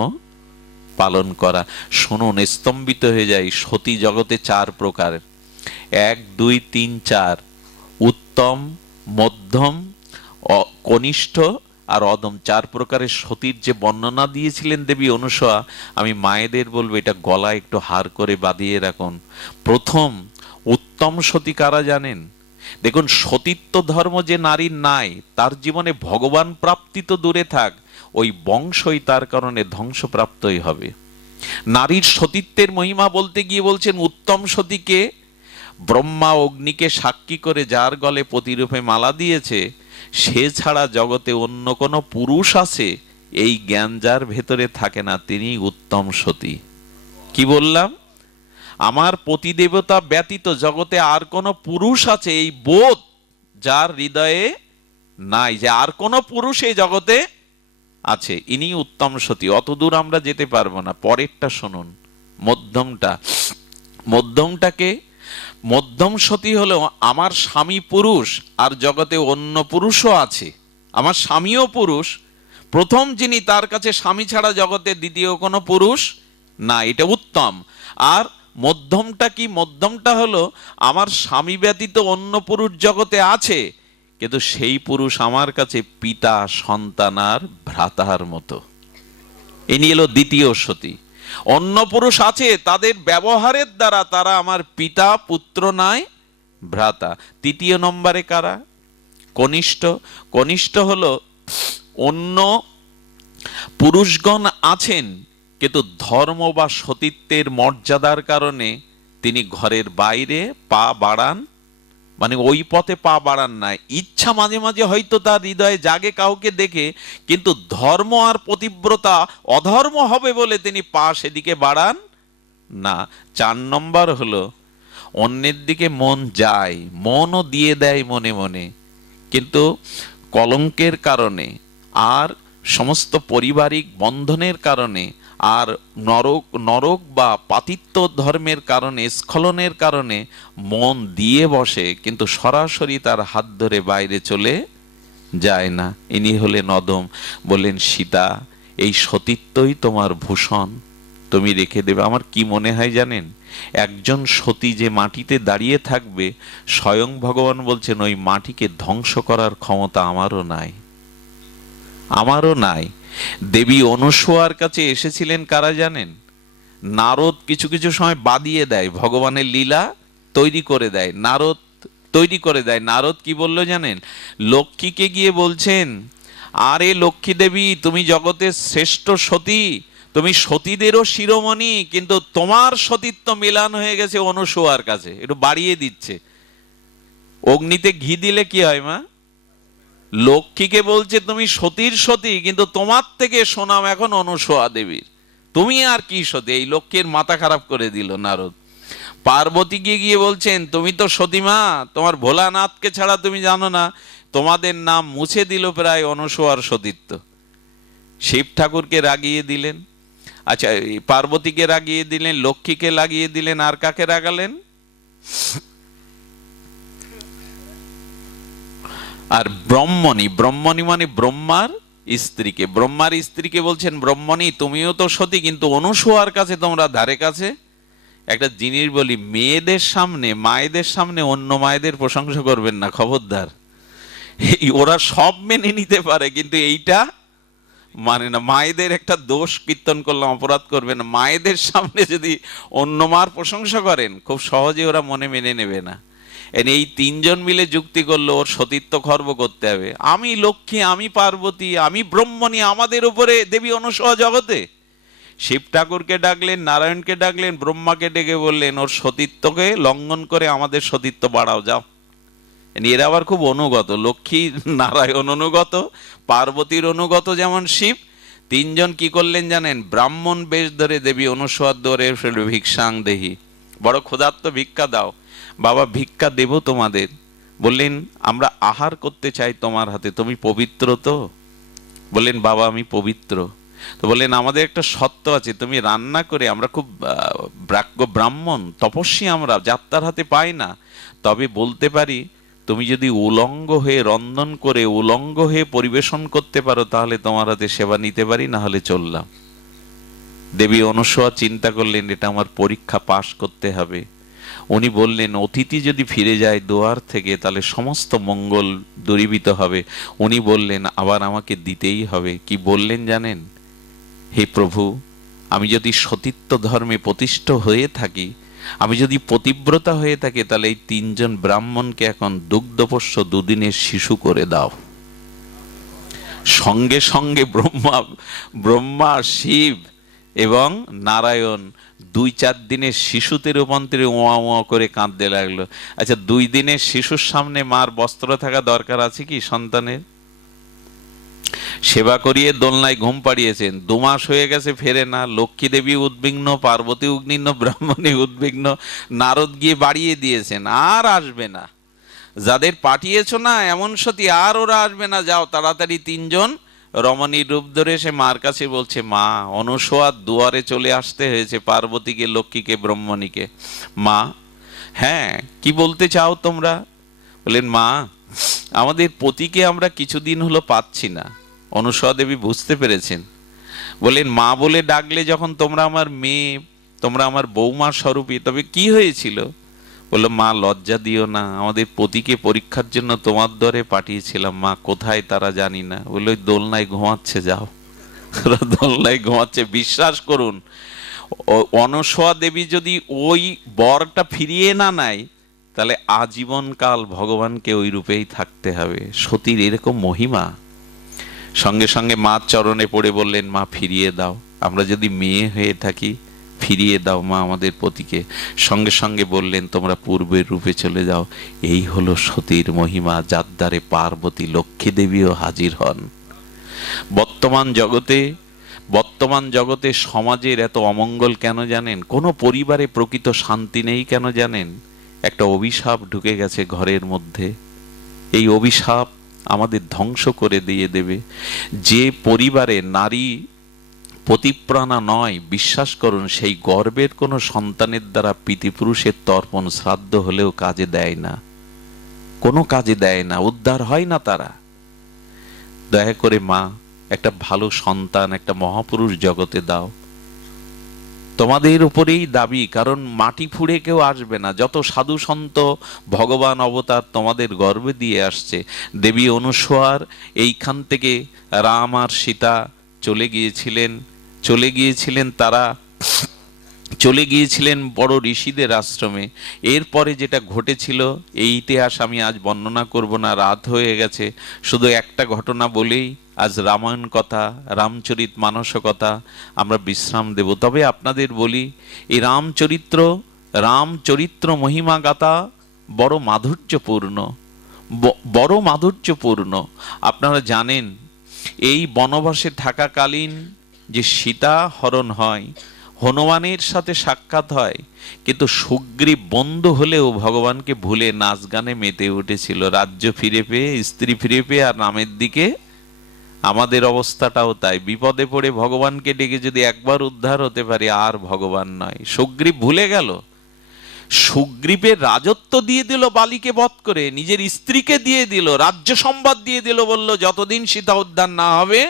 পালন করা। শুনুন, স্তম্ভিত হয়ে যায়। সতী জগতে 4 প্রকার, 1, 2, 3, 4। উত্তম, মধ্যম, কনিষ্ঠ আর অদম, 4 প্রকারের সতীর যে বর্ণনা দিয়েছিলেন দেবী অনুসূয়া, আমি মায়েদের বলবো এটা গলায় একটু হার করে বাঁধিয়ে রাখুন। প্রথম উত্তম সতী কারা জানেন? দেখুন, সতীত্ব ধর্ম যে নারীর নাই, তার জীবনে ভগবান প্রাপ্তি তো দূরে থাক, ওই বংশই তার কারণে ধ্বংসপ্রাপ্তই হবে। নারীর সতীত্বের মহিমা বলতে গিয়ে বলছেন উত্তম সতীকে ব্রহ্মা অগ্নিকে সাক্ষী করে যার গলে প্রতিরূপে মালা দিয়েছে, সে ছাড়া জগতে অন্য কোনো পুরুষ আছে এই জ্ঞান যার ভেতরে থাকে না, তিনি উত্তম সতী। কি বললাম? আমার পতিদেবতা ব্যতীত জগতে আর কোন পুরুষ আছে এই বোধ যার হৃদয়ে নাই, যে আর কোন পুরুষ এই জগতে আছে, ইনি উত্তম সতী। অতদূর আমরা যেতে পারবো না, পরেরটা শুনুন। মধ্যমটাকে মধ্যম সতী হলো আমার স্বামী পুরুষ আর জগতে অন্য পুরুষও আছে, আমার স্বামীও পুরুষ, প্রথম যিনি তার কাছে স্বামী ছাড়া জগতে দ্বিতীয় কোনো পুরুষ না, এটা উত্তম। আর মধ্যমটা কি? মধ্যমটা হলো আমার স্বামী ব্যতীত অন্য পুরুষ জগতে আছে, কিন্তু সেই পুরুষ আমার কাছে পিতা সন্তান আর ভ্রাতার মতো। ইনি হলো দ্বিতীয় সতী। অন্য পুরুষ আছে, তাদের ব্যবহারের দ্বারা তারা আমার পিতা পুত্র নয়, ভ্রাতা। তৃতীয় নম্বরে কারা? কনিষ্ঠ। কনিষ্ঠ হলো অন্য পুরুষগণ আছেন, কিন্তু ধর্ম বা সতীত্বের মর্যাদার কারণে তিনি ঘরের বাইরে পা বাড়ান, মানে ওই পথে পা বাড়ান না। ইচ্ছা মাঝে মাঝে হয়তো তার হৃদয়ে জাগে কাউকে দেখে, কিন্তু ধর্ম আর পতিব্রতা অধর্ম হবে বলে তিনি পা সেদিকে বাড়ান না। 4 নম্বর হলো অন্যের দিকে মন যায়, মনও দিয়ে দেয় মনে মনে, কিন্তু কলঙ্কের কারণে আর সমস্ত পারিবারিক বন্ধনের কারণে আর নরক বা পাতিত্ব ধর্মের কারণে, স্খলনের কারণে মন দিয়ে বসে, কিন্তু সরাসরি তার হাত ধরে বাইরে চলে যায় না। ইনি হলেন অদম। বললেন, সীতা, এই সতীত্বই তোমার ভূষণ, তুমি রেখে দেবে। আমার কি মনে হয় জানেন, একজন সতী যে মাটিতে দাঁড়িয়ে থাকবে, স্বয়ং ভগবান বলছেন ওই মাটিকে ধ্বংস করার ক্ষমতা আমারও নাই, আমারও নাই। দেবী অনুসূয়ার কাছে এসেছিলেন কারা জানেন? নারদ কিছু কিছু সময় বাদিয়ে দেয়, ভগবানের লীলা তৈরি করে দেয়, নারদ তৈরি করে দেয়। নারদ কি বললো জানেন? লক্ষ্মীকে গিয়ে বলছেন, আরে লক্ষ্মী দেবী, তুমি জগতের শ্রেষ্ঠ সতী, তুমি সতীদেরও শিরোমণি, কিন্তু তোমার সতীত্ব মিলান হয়ে গেছে অনুসূয়ার কাছে, একটু বাড়িয়ে দিচ্ছে। অগ্নিতে ঘি দিলে কি হয় মা? লক্ষ্মীকে বলছে তুমি সতীর সতী, কিন্তু তোমার থেকে শোনাম এখন অনুসূয়া দেবীর, তুমি আর কি সতী। এই লক্ষ্মীর মাথা খারাপ করে দিল নারদ। পার্বতীকে গিয়ে বলছেন, তুমি তো সতীমা, তোমার ভোলানাথকে ছাড়া তুমি জানো না, তোমাদের নাম মুছে দিল প্রায় অনুসূয়ার সতীত্ব। শিব ঠাকুরকে রাগিয়ে দিলেন, আচ্ছা পার্বতীকে রাগিয়ে দিলেন, লক্ষ্মীকে লাগিয়ে দিলেন, আর কাকে রাগালেন? আর ব্রহ্মণী, ব্রহ্মণী মানে ব্রহ্মার স্ত্রীকে, ব্রহ্মার স্ত্রীকে বলছেন, ব্রহ্মণী তুমিও তো সতী, কিন্তু অনুসূয়ার কাছে তোমরা ধারে কাছে। একটা জিনিস বলি, মেয়েদের সামনে, মায়েদের সামনে অন্য মায়েদের প্রশংসা করবেন না, খবরদার। ওরা সব মেনে নিতে পারে, কিন্তু এইটা মানে না। মায়েদের একটা দোষ কীর্তন করলাম, অপরাধ করবেন না। মায়েদের সামনে যদি অন্য মার প্রশংসা করেন, খুব সহজে ওরা মনে মেনে নেবে না। এই 3 জন মিলে যুক্তি করলো ওর সতীত্ব খর্ব করতে হবে। আমি লক্ষ্মী, আমি পার্বতী, আমি ব্রহ্মণী, আমাদের উপরে দেবী অনুসূয়া জগতে। শিব ঠাকুরকে ডাকলেন, নারায়ণকে ডাকলেন, ব্রহ্মাকে ডেকে বললেন ওর সতীত্বকে লঙ্ঘন করে আমাদের সতীত্ব বাড়াও, যাও। এরা আবার খুব অনুগত, লক্ষ্মী নারায়ণ অনুগত, পার্বতীর অনুগত যেমন শিব। 3 জন কি করলেন জানেন? ব্রাহ্মণ বেশ ধরে দেবী অনুসূয়ার দরে ভিক্ষাং দেহি, বড় ক্ষুধার্ত, ভিক্ষা দাও। বাবা ভিক্ষা দেব তোমাদের। বললেন, আমরা আহার করতে চাই তোমার হাতে, তুমি পবিত্র তো? বললেন, বাবা আমি পবিত্র। তো বললেন, আমাদের একটা সত্য আছে, তুমি রান্না করে, আমরা খুব ব্রাহ্মণ তপস্বী, আমরা যাত্রার হাতে পাই না, তবে বলতে পারি তুমি যদি উলঙ্গ হয়ে রন্ধন করে উলঙ্গ হয়ে পরিবেশন করতে পারো, তাহলে তোমার হাতে সেবা নিতে পারি, না হলে চললাম। দেবী অনুসূয়া চিন্তা করলেন, এটা আমার পরীক্ষা পাশ করতে হবে। উনি বললেন, অতিথি যদি ফিরে যায় দুয়ার থেকে, তাহলে সমস্ত মঙ্গল দূরীভূত হবে। উনি বললেন, আবার আমাকে দিতেই হবে। কি বললেন জানেন? হে প্রভু, আমি যদি সতীত্ব ধর্মে প্রতিষ্ঠ হয়ে থাকি, আমি যদি পতিব্রতা হয়ে থাকি, তাহলে এই 3 জন ব্রাহ্মণকে এখন দুগ্ধপোষ্য 2 দিনের শিশু করে দাও। সঙ্গে সঙ্গে ব্রহ্মা, শিব এবং নারায়ণ 2-4 দিনের শিশুতে রূপান্তরে ওয়া ওয়া করে কাঁদতে লাগলো। আচ্ছা, 2 দিনের শিশুর সামনে মার বস্ত্র থাকা দরকার আছে কি সন্তানের? সেবা করিয়ে দোলনায় ঘুম পাড়িয়েছেন, 2 মাস হয়ে গেছে, ফেরে না। লক্ষ্মী দেবী উদ্বিগ্ন, পার্বতী উদ্বিগ্ন, ব্রাহ্মণী উদ্বিগ্ন, নারদ গিয়ে বাড়িয়ে দিয়েছেন, আর আসবে না। যাদের পাঠিয়েছো না এমন সতী, আর ওরা আসবে না, যাও তাড়াতাড়ি। 3 জন রমণীর রূপ ধরে সে মার কাছে বলছে, মা অনুসূয়ার দুয়ারে চলে আসতে হয়েছে, পার্বতীকে, লক্ষ্মীকে, ব্রহ্মণীকে। মা হ্যাঁ, কি বলতে চাও তোমরা? বললেন, মা, আমাদের পতিকে আমরা কিছুদিন হলো পাচ্ছি না। অনুসূয়া দেবী বুঝতে পেরেছেন। বললেন, মা বলে ডাকলে যখন তোমরা আমার মেয়ে, তোমরা আমার বৌমা স্বরূপী, তবে কি হয়েছিল? বললো, মা লজ্জা দিও না, আমাদের পতিকে পরীক্ষার জন্য তোমার দরে পাঠিয়েছিলাম। মা কোথায় তারা জানি না। বললো, ওই দোলনায় ঘুমাচ্ছে, যাও। ওরা দোলনায় ঘুমাচ্ছে। বিশ্বাস করুন, অনুসূয়া দেবী যদি ওই বরটা ফিরিয়ে না নেয়, তাহলে আজীবনকাল ভগবানকে ওই রূপেই থাকতে হবে। সতীর এরকম মহিমা। সঙ্গে সঙ্গে মার চরণে পড়ে বললেন, মা ফিরিয়ে দাও, আমরা যদি মেয়ে হয়ে থাকি ফিরিয়ে দাও মা আমাদের পতিকে। সঙ্গে সঙ্গে বললেন, তোমরা পূর্বের রূপে চলে যাও। এই হলো সতীর মহিমা, যার দ্বারে পার্বতী লক্ষ্মী দেবীও হাজির হন। বর্তমান জগতে সমাজের এত অমঙ্গল কেন জানেন? কোনো পরিবারে প্রকৃত শান্তি নেই কেন জানেন? একটা অভিশাপ ঢুকে গেছে ঘরের মধ্যে। এই অভিশাপ আমাদের ধ্বংস করে দিয়ে দেবে। যে পরিবারে নারী পতিপ্রাণা নয়, বিশ্বাস করুন, সেই গর্ভের কোনো সন্তানের দ্বারা পিতৃপুরুষের তর্পণ শ্রাদ্ধ হলেও কাজে দেয় না, কোনো কাজে দেয় না, উদ্ধার হয় না তারা। দয়া করে মা, একটা ভালো সন্তান, একটা মহাপুরুষ জগতে দাও। তোমাদের উপরেই দাবি, কারণ মাটি ফুঁড়ে কেউ আসবে না। যত সাধু সন্ত ভগবান অবতার তোমাদের গর্ভে দিয়ে আসছে। দেবী অনুসূয়ার এইখান থেকে রাম আর সীতা চলে গিয়েছিলেন তারা চলে গিয়েছিলেন বড় ঋষিদের আশ্রমে। এরপরে যেটা ঘটেছিল এই ইতিহাস আমি আজ বর্ণনা করব না, রাত হয়ে গেছে। শুধু একটা ঘটনা বলেই আজ রামায়ণ কথা, রামচরিত মানস কথা আমরা বিশ্রাম দেব। তবে আপনাদের বলি, এই রামচরিত্র মহিমা গাথা বড় মাধুর্যপূর্ণ। আপনারা জানেন, এই বনবাসে থাকাকালীন যে সীতা হরণ হয়, হনুমানের সাথে সাক্ষাৎ হয়, কিন্তু সুগ্রীব বন্ধু হলেও ভগবানকে ভুলে নাচ গানে মেতে উঠেছিল। রাজ্য ফিরে পেয়ে, স্ত্রী ফিরে পেয়ে, আর নামের দিকে। আমাদের অবস্থাটাও তাই। বিপদে পড়ে ভগবানকে ডেকে যদি একবার উদ্ধার হতে পারি, আর ভগবান নয়। সুগ্রীব ভুলে গেল। সুগ্রীবের রাজত্ব দিয়ে দিল বালিকে বধ করে, নিজের স্ত্রীকে দিয়ে দিল, রাজ্য সম্পদ দিয়ে দিল, বলল যতদিন সীতা উদ্ধার না হবে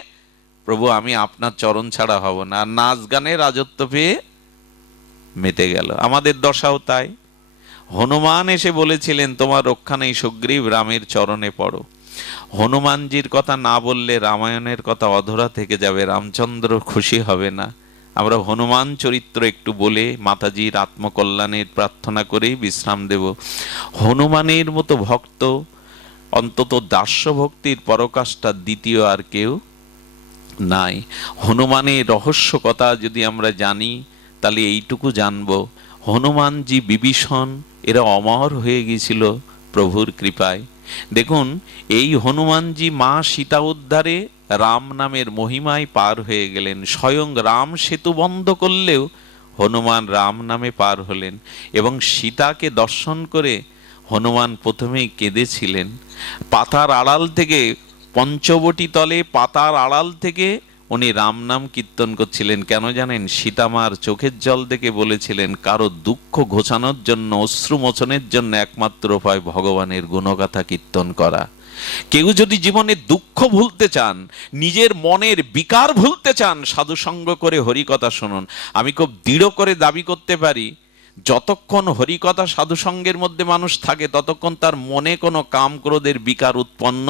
প্রভু আমি আপনার চরণ ছাড়া হব না। আর নাচ গানে রাজত্ব পেয়ে মেতে গেল। আমাদের দশাও তাই। হনুমান এসে বলেছিলেন, তোমার রক্ষা নেই সুগ্রীব, রামের চরণে পড়ো। হনুমানজির কথা না বললে রামায়ণের কথা অধরা থেকে যাবে, রামচন্দ্র খুশি হবে না। আমরা হনুমান চরিত্র একটু বলে মাতাজির আত্মকল্যাণের প্রার্থনা করেই বিশ্রাম দেব। হনুমানের মতো ভক্ত, অন্তত দাস্য ভক্তির পরকাষ্ঠা দ্বিতীয় আর কেউ নাই। হনুমানের রহস্য কথা যদি আমরা জানি, তাহলে এইটুকু জানব, হনুমানজি, বিভীষণ এরা অমর হয়ে গিয়েছিল প্রভুর কৃপায়। দেখুন, এই হনুমানজি মা সীতা উদ্ধারে রাম নামের মহিমায় পার হয়ে গেলেন। স্বয়ং রাম সেতু বন্ধ করলেও হনুমান রাম নামে পার হলেন। এবং সীতাকে দর্শন করে হনুমান প্রথমেই কেঁদেছিলেন। পাতার আড়াল থেকে, পঞ্চবটি তলে পাতার আড়াল থেকে উনি রাম নাম কীর্তন করছিলেন। কেন জানেন? সীতামার চোখের জল দেখে বলেছিলেন, কারো দুঃখ ঘোচানোর জন্য, অশ্রু মোচনের জন্য একমাত্র উপায় ভগবানের গুণগাথা কীর্তন করা। কেউ যদি জীবনে দুঃখ ভুলতে চান, নিজের মনের বিকার ভুলতে চান, সাধুসঙ্গ করে হরিকথা শুনুন। আমি খুব দৃঢ় করে দাবি করতে পারি, যতক্ষণ হরিকথা সাধুসঙ্গের মধ্যে মানুষ থাকে, ততক্ষণ তার মনে কোনো কাম ক্রোধের বিকার উৎপন্ন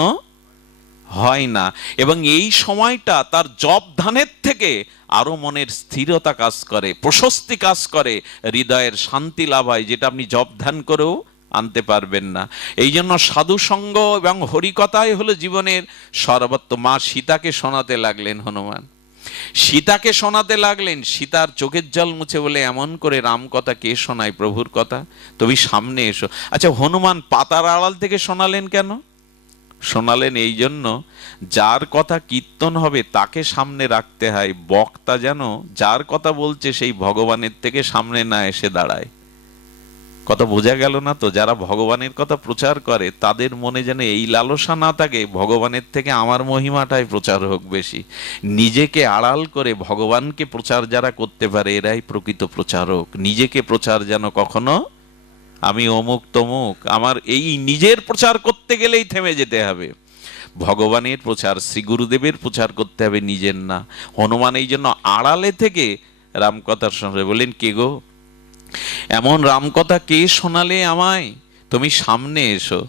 হয় না। এবং এই সময়টা তার জপ ধ্যানের থেকে আরো মনের স্থিরতা কাজ করে, প্রশস্তি কাজ করে, হৃদয়ের শান্তি লাভ হয়, যেটা আপনি জপ ধ্যান করেও আনতে পারবেন না। এই জন্য সাধুসঙ্গ এবং হরিকথাই হলো জীবনের সর্বত্র। মা সীতাকে শোনাতে লাগলেন হনুমান, সীতাকে শোনাতে লাগলেন। সীতার চোখের জল মুছে বলে, এমন করে রাম কথা কে শোনায়, প্রভুর কথা, তুমি সামনে এসো। আচ্ছা, হনুমান পাতার আড়াল থেকে শোনালেন কেন? শোনালেন এই জন্য, যার কথা কীর্তন হবে তাকে সামনে রাখতে হয়। বক্তা যেন যার কথা বলছে সেই ভগবানের থেকে সামনে না এসে দাঁড়ায়। কথা বোঝা গেল না তো? যারা ভগবানের কথা প্রচার করে তাদের মনে যেন এই লালসা না থাকে, ভগবানের থেকে আমার মহিমাটাই প্রচার হোক বেশি। নিজেকে আড়াল করে ভগবানকে প্রচার যারা করতে পারে, এরাই প্রকৃত প্রচারক। নিজেকে প্রচার যেন কখনো আমি অমুক তমুক, আমার এই নিজের প্রচার করতে গেলেই থেমে যেতে হবে। ভগবানের প্রচার, শ্রী গুরুদেবের প্রচার করতে হবে, নিজের না। হনুমান এই জন্য আড়ালে থেকে রামকথার সঙ্গে বললেন, কে গো, এমন রামকথা কে শোনালে আমায়, তুমি সামনে এসো।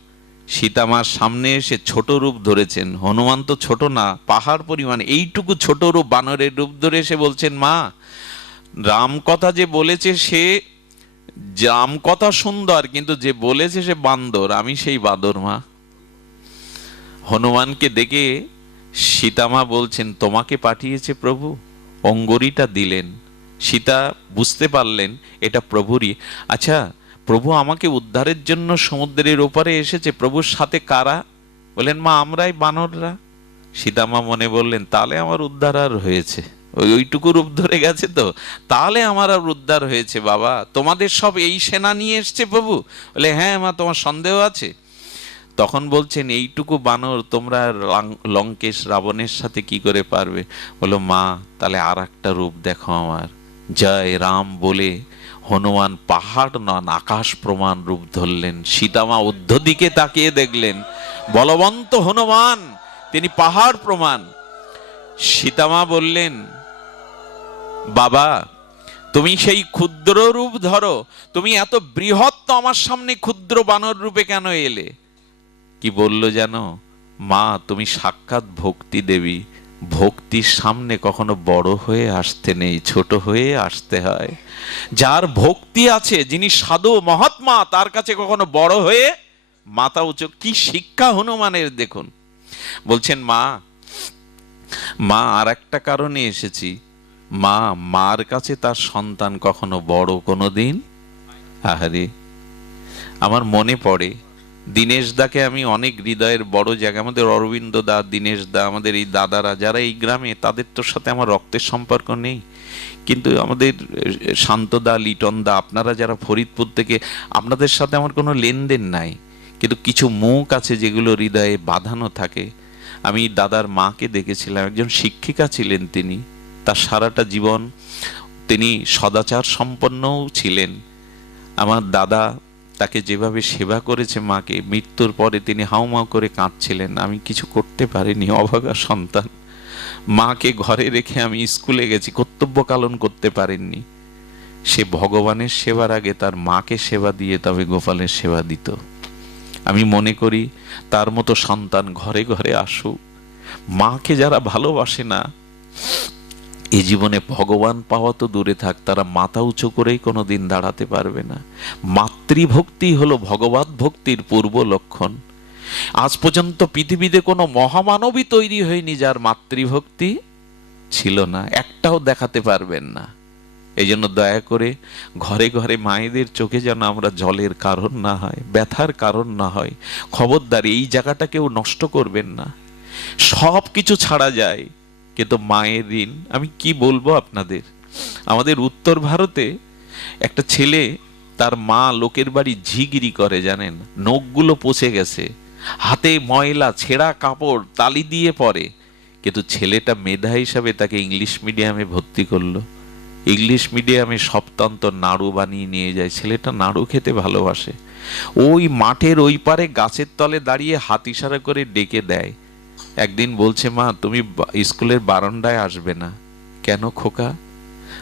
সীতামার সামনে এসে ছোট রূপ ধরেছেন। হনুমান তো ছোট না, পাহাড় পরিমাণ, এইটুকু ছোট রূপ, বানরের রূপ ধরে এসে বলছেন, মা রামকথা যে বলেছে সে, রামকথা সুন্দর, কিন্তু যে বলেছে সে বান্দর, আমি সেই বাঁদর মা। হনুমানকে দেখে সীতামা বলছেন, তোমাকে পাঠিয়েছে প্রভু। অঙ্গরীটা দিলেন। সীতা বুঝতে পারলেন এটা প্রভুরই। আচ্ছা, প্রভু আমাকে উদ্ধারের জন্য সমুদ্রের ওপারে এসেছে, প্রভুর সাথে কারা? বললেন, মা আমরাই বানররা। সীতামা মনে বললেন, তাহলে আমার উদ্ধার আর হয়েছে, ওইটুকু রূপ ধরে গেছে তো, তাহলে আমার আর উদ্ধার হয়েছে। বাবা তোমাদের সব এই সেনা নিয়ে এসছে প্রভু? বলে, হ্যাঁ মা, তোমার সন্দেহ আছে? তখন বলছেন, এইটুকু বানর তোমরা লঙ্কেশ রাবণের সাথে কি করে পারবে? বলো, মা তাহলে আর একটা রূপ দেখো আমার। জয় রাম বলে হনুমান পাহাড় নন আকাশ প্রমাণ রূপ ধরলেন। সীতামা ঊর্ধ্বদিকে তাকিয়ে দেখলেন বলবন্ত হনুমান, তিনি পাহাড় প্রমাণ। সীতামা বললেন, বাবা তুমি সেই ক্ষুদ্র রূপ ধরো, তুমি এত বৃহৎ তো আমার সামনে ক্ষুদ্র বানর রূপে কেন এলে? কি বলল জানো? মা তুমি সাক্ষাৎ ভক্তি দেবী, ভক্তির সামনে কখনো বড় হয়ে আসতে নেই, ছোট হয়ে আসতে হয়। যার ভক্তি আছে, যিনি সাধু মহাত্মা, তার কাছে কখনো বড় হয়ে মাথা উঁচু। কি শিক্ষা হনুমানের দেখুন। বলছেন, মা মা আর একটা কারণে এসেছি। মা মার কাছে তার সন্তান কখনো বড় কোনোদিন। আহারে, আমার মনে পড়ে দীনেশ দাকে আমি অনেক হৃদয়ের বড় জায়গা, আমাদের অরবিন্দ দা, দীনেশ দা, আমাদের এই দাদারা যারা এই গ্রামে, তাদের তোর সাথে আমার রক্তের সম্পর্ক নেই, কিন্তু আমাদের শান্তদা, লিটন দা, আপনারা যারা ফরিদপুর থেকে, আপনাদের সাথে আমার কোনো লেনদেন নাই, কিন্তু কিছু মুখ আছে যেগুলো হৃদয়ে বাঁধানো থাকে। আমি দাদার মাকে দেখেছিলাম, একজন শিক্ষিকা ছিলেন তিনি, তার সারাটা জীবন তিনি সদাচার সম্পন্নও ছিলেন। আমার দাদা তাকে যেভাবে সেবা করেছে মাকে, মৃত্যুর পরে তিনি হাউমাউ করে কাঁদছিলেন, আমি কিছু করতে পারিনি, অভাগা সন্তান। মাকে ঘরে রেখে আমি স্কুলে গেছি, কর্তব্য পালন করতে পারেননি। সে ভগবানের সেবার আগে তার মাকে সেবা দিয়ে তবে গোপালের সেবা দিত। আমি মনে করি তার মতো সন্তান ঘরে ঘরে আসুক। মাকে যারা ভালোবাসে না, এ জীবনে ভগবান পাওয়া তো দূরে থাক, তারা মাথা উঁচু করেই কোনোদিন দাঁড়াতে পারবে না। মাতৃভক্তি হলো ভগবত ভক্তির পূর্ব লক্ষণ। আজ পর্যন্ত পৃথিবীতে কোনো মহামানবী তৈরি হয়নি যার মাতৃভক্তি ছিল না, একটাও দেখাতে পারবেন না। এই জন্য দয়া করে ঘরে ঘরে মায়েদের চোখে যেন আমরা জলের কারণ না হয়, ব্যথার কারণ না হয়। খবরদার এই জায়গাটা কেউ নষ্ট করবেন না। সব কিছু ছাড়া যায়, কিন্তু মায়ের ঋণ আমি কি বলবো আপনাদের। আমাদের উত্তর ভারতে একটা ছেলে, তার মা লোকের বাড়ি ঝিগিরি করে জানেন, নখগুলো পচে গেছে, হাতে ময়লা, ছেঁড়া কাপড়, তালি দিয়ে পরে, কিন্তু ছেলেটা মেধা হিসাবে তাকে ইংলিশ মিডিয়ামে ভর্তি করলো। ইংলিশ মিডিয়ামে সপ্তান্ত নাড়ু বানিয়ে নিয়ে যায়। ছেলেটা নাড়ু খেতে ভালোবাসে। ওই মাঠের ওই পারে গাছের তলে দাঁড়িয়ে হাত ইশারা করে ডেকে দেয়। একদিন বলছে, মা তুমি স্কুলের বারান্দায় আসবে না কেন খোকা?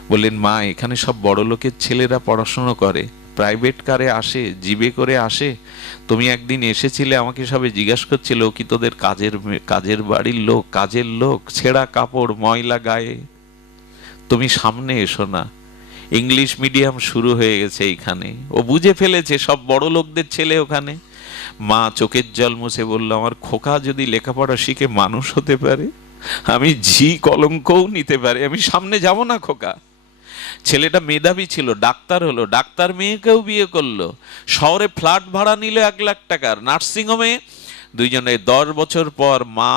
বললেন, মা এখানে সব বড় লোকের ছেলেরা পড়াশুনো করে, প্রাইভেট কারে আসে, জিবে করে আসে। তুমি একদিন এসেছিলে, আমাকে সবে জিজ্ঞাসা করছিল কি তোদের কাজের বাড়ির লোক, কাজের লোক, ছেঁড়া কাপড়, ময়লা গায়ে, তুমি সামনে এসো না। ইংলিশ মিডিয়াম শুরু হয়ে গেছে এইখানে। ও বুঝে ফেলেছে সব বড় লোকদের ছেলে ওখানে। মা চোখের জল মুছে বলল, আমার খোকা যদি লেখাপড়া শিখে মানুষ হতে পারে, আমি ঝি কলঙ্কও নিতে পারি, আমি সামনে যাব না খোকা। ছেলেটা মেধাবী ছিল, ডাক্তার হলো, ডাক্তার মেয়েকেও বিয়ে করলো, শহরে ফ্ল্যাট ভাড়া নিল 1 লাখ টাকার, নার্সিংহোমে দুইজনে। 10 বছর পর মা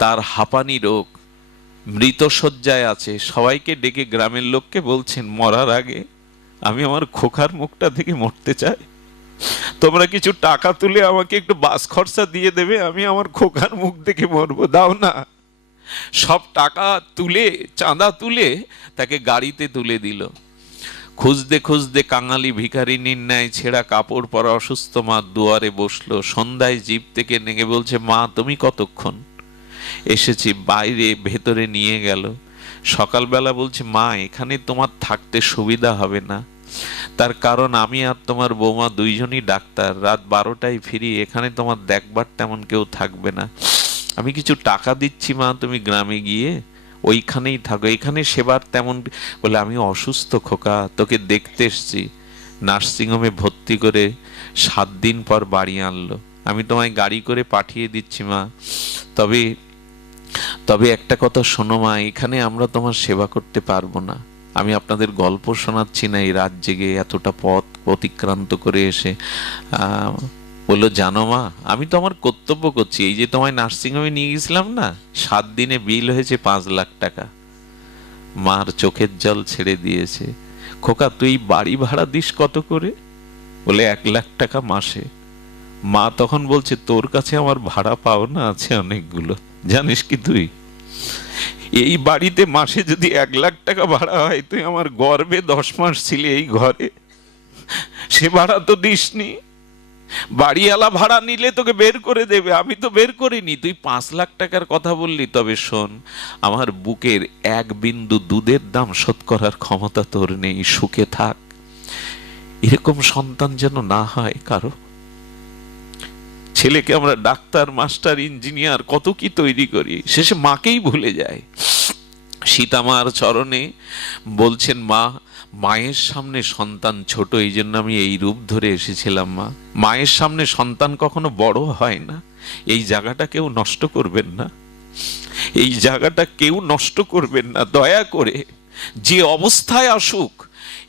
তার হাঁপানি রোগ, মৃত শয্যায় আছে। সবাইকে ডেকে গ্রামের লোককে বলছেন, মরার আগে আমি আমার খোকার মুখটা থেকে মরতে চাই, তোমরা কিছু টাকা তুলে আমাকে একটু বাস খরচা দিয়ে দেবে, আমি আমার খোকার মুখ দেখে মরবো, দাও না। সব টাকা তুলে, চাঁদা তুলে তাকে গাড়িতে তুলে দিল। খুঁজতে খুঁজতে কাঙালি ভিখারিনীর ন্যায় ছেঁড়া কাপড় পরা অসুস্থ মা দুয়ারে বসলো। সন্ধ্যায় জিপ থেকে নেমে বলছে, মা তুমি কতক্ষণ? এসেছি। বাইরে ভেতরে নিয়ে গেল। সকালবেলা বলছে, মা এখানে তোমার থাকতে সুবিধা হবে না, তার কারণ আমি আর তোমার বৌমা দুইজনই ডাক্তার, রাত 12টায় ফিরি, এখানে তোমার দেখবার তেমন কেউ থাকবে না। আমি কিছু টাকা দিচ্ছি মা, তুমি গ্রামে গিয়ে ওইখানেই থাকো, এখানে সেবার তেমন। বলে, আমি অসুস্থ খোকা, তোকে দেখতে এসছি। নার্সিংহোমে ভর্তি করে 7 দিন পর বাড়ি আনলো। আমি তোমায় গাড়ি করে পাঠিয়ে দিচ্ছি মা, তবে তবে একটা কথা শোনো মা, এখানে আমরা তোমার সেবা করতে পারবো না। আমি আপনাদের গল্প শোনাচ্ছি না, এই রাত জেগে এতটা পথ অতিক্রান্ত করে এসে। বললো, জানো মা, আমি তো আমার কর্তব্য করছি। এই যে তোমায় নার্সিংহোমে নিয়ে গেছিলাম না, 7 দিনে বিল হয়েছে 5 লাখ টাকা। মার চোখের জল ছেড়ে দিয়েছে। খোকা তুই বাড়ি ভাড়া দিস কত করে? বলে, 1 লাখ টাকা মাসে। মা তখন বলছে, তোর কাছে আমার ভাড়া পাওনা আছে অনেকগুলো, জানিস কি তুই? এই বাড়িতে মাসে যদি 1 লাখ টাকা ভাড়া হয়, তুই আমার গর্ভে 10 মাস ছিলি এই ঘরে, সে ভাড়া তো দিসনি। বাড়িওয়ালা ভাড়া নিলে তোকে বের করে দেবে, আমি তো বের করিনি। তুই 5 লাখ টাকার কথা বললি, তবে শোন, আমার বুকের 1 বিন্দু দুধের দাম শোধ করার ক্ষমতা তোর নেই, সুখে থাক। এরকম সন্তান যেন না হয় কারো। ছেলেকে আমরা ডাক্তার, মাস্টার, ইঞ্জিনিয়ার কত কি তৈরি করি, শেষে মাকেই ভুলে যায়। সীতামার চরণে বলছেন, মা মায়ের সামনে সন্তান ছোট, এই জন্য আমি এই রূপ ধরে এসেছিলাম। মা মায়ের সামনে সন্তান কখনো বড় হয় না। এই জায়গাটা কেউ নষ্ট করবেন না, এই জায়গাটা কেউ নষ্ট করবেন না দয়া করে। যে অবস্থায় আসুক,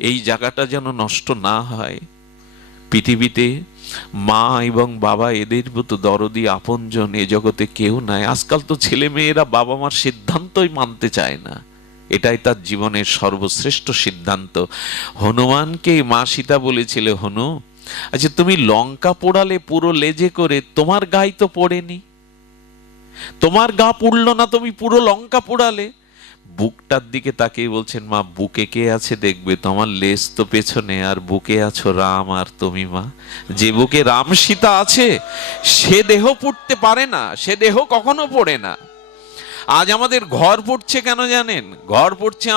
এই জায়গাটা যেন নষ্ট না হয়। পৃথিবীতে মা এবং বাবা এদের মতো দরদি আপনজন এ জগতে কেউ নাই। আজকাল তো ছেলে মেয়েরা বাবা মার সিদ্ধান্তই মানতে চায় না, এটাই তার জীবনের সর্বশ্রেষ্ঠ সিদ্ধান্ত। হনুমানকে মা সীতা বলেছিল, হনু আচ্ছা তুমি লঙ্কা পোড়ালে পুরো লেজে করে, তোমার গায়ে তো পড়েনি, তোমার গা পুড়লো না, তুমি পুরো লঙ্কা পোড়ালে। বুকটার দিকে তাকিয়ে বলছেন, মা বুকে কে আছে দেখবে, তোমার লেজ তো পেছনে, আর বুকে আছো রাম আর তুমি। মা যে বুকে রাম সীতা আছে, সে দেহ পুড়তে পারে না, সে দেহ কখনো পড়ে না। আজ আমাদের ঘর পড়ছে কেন জানেন? ঘর পড়ছে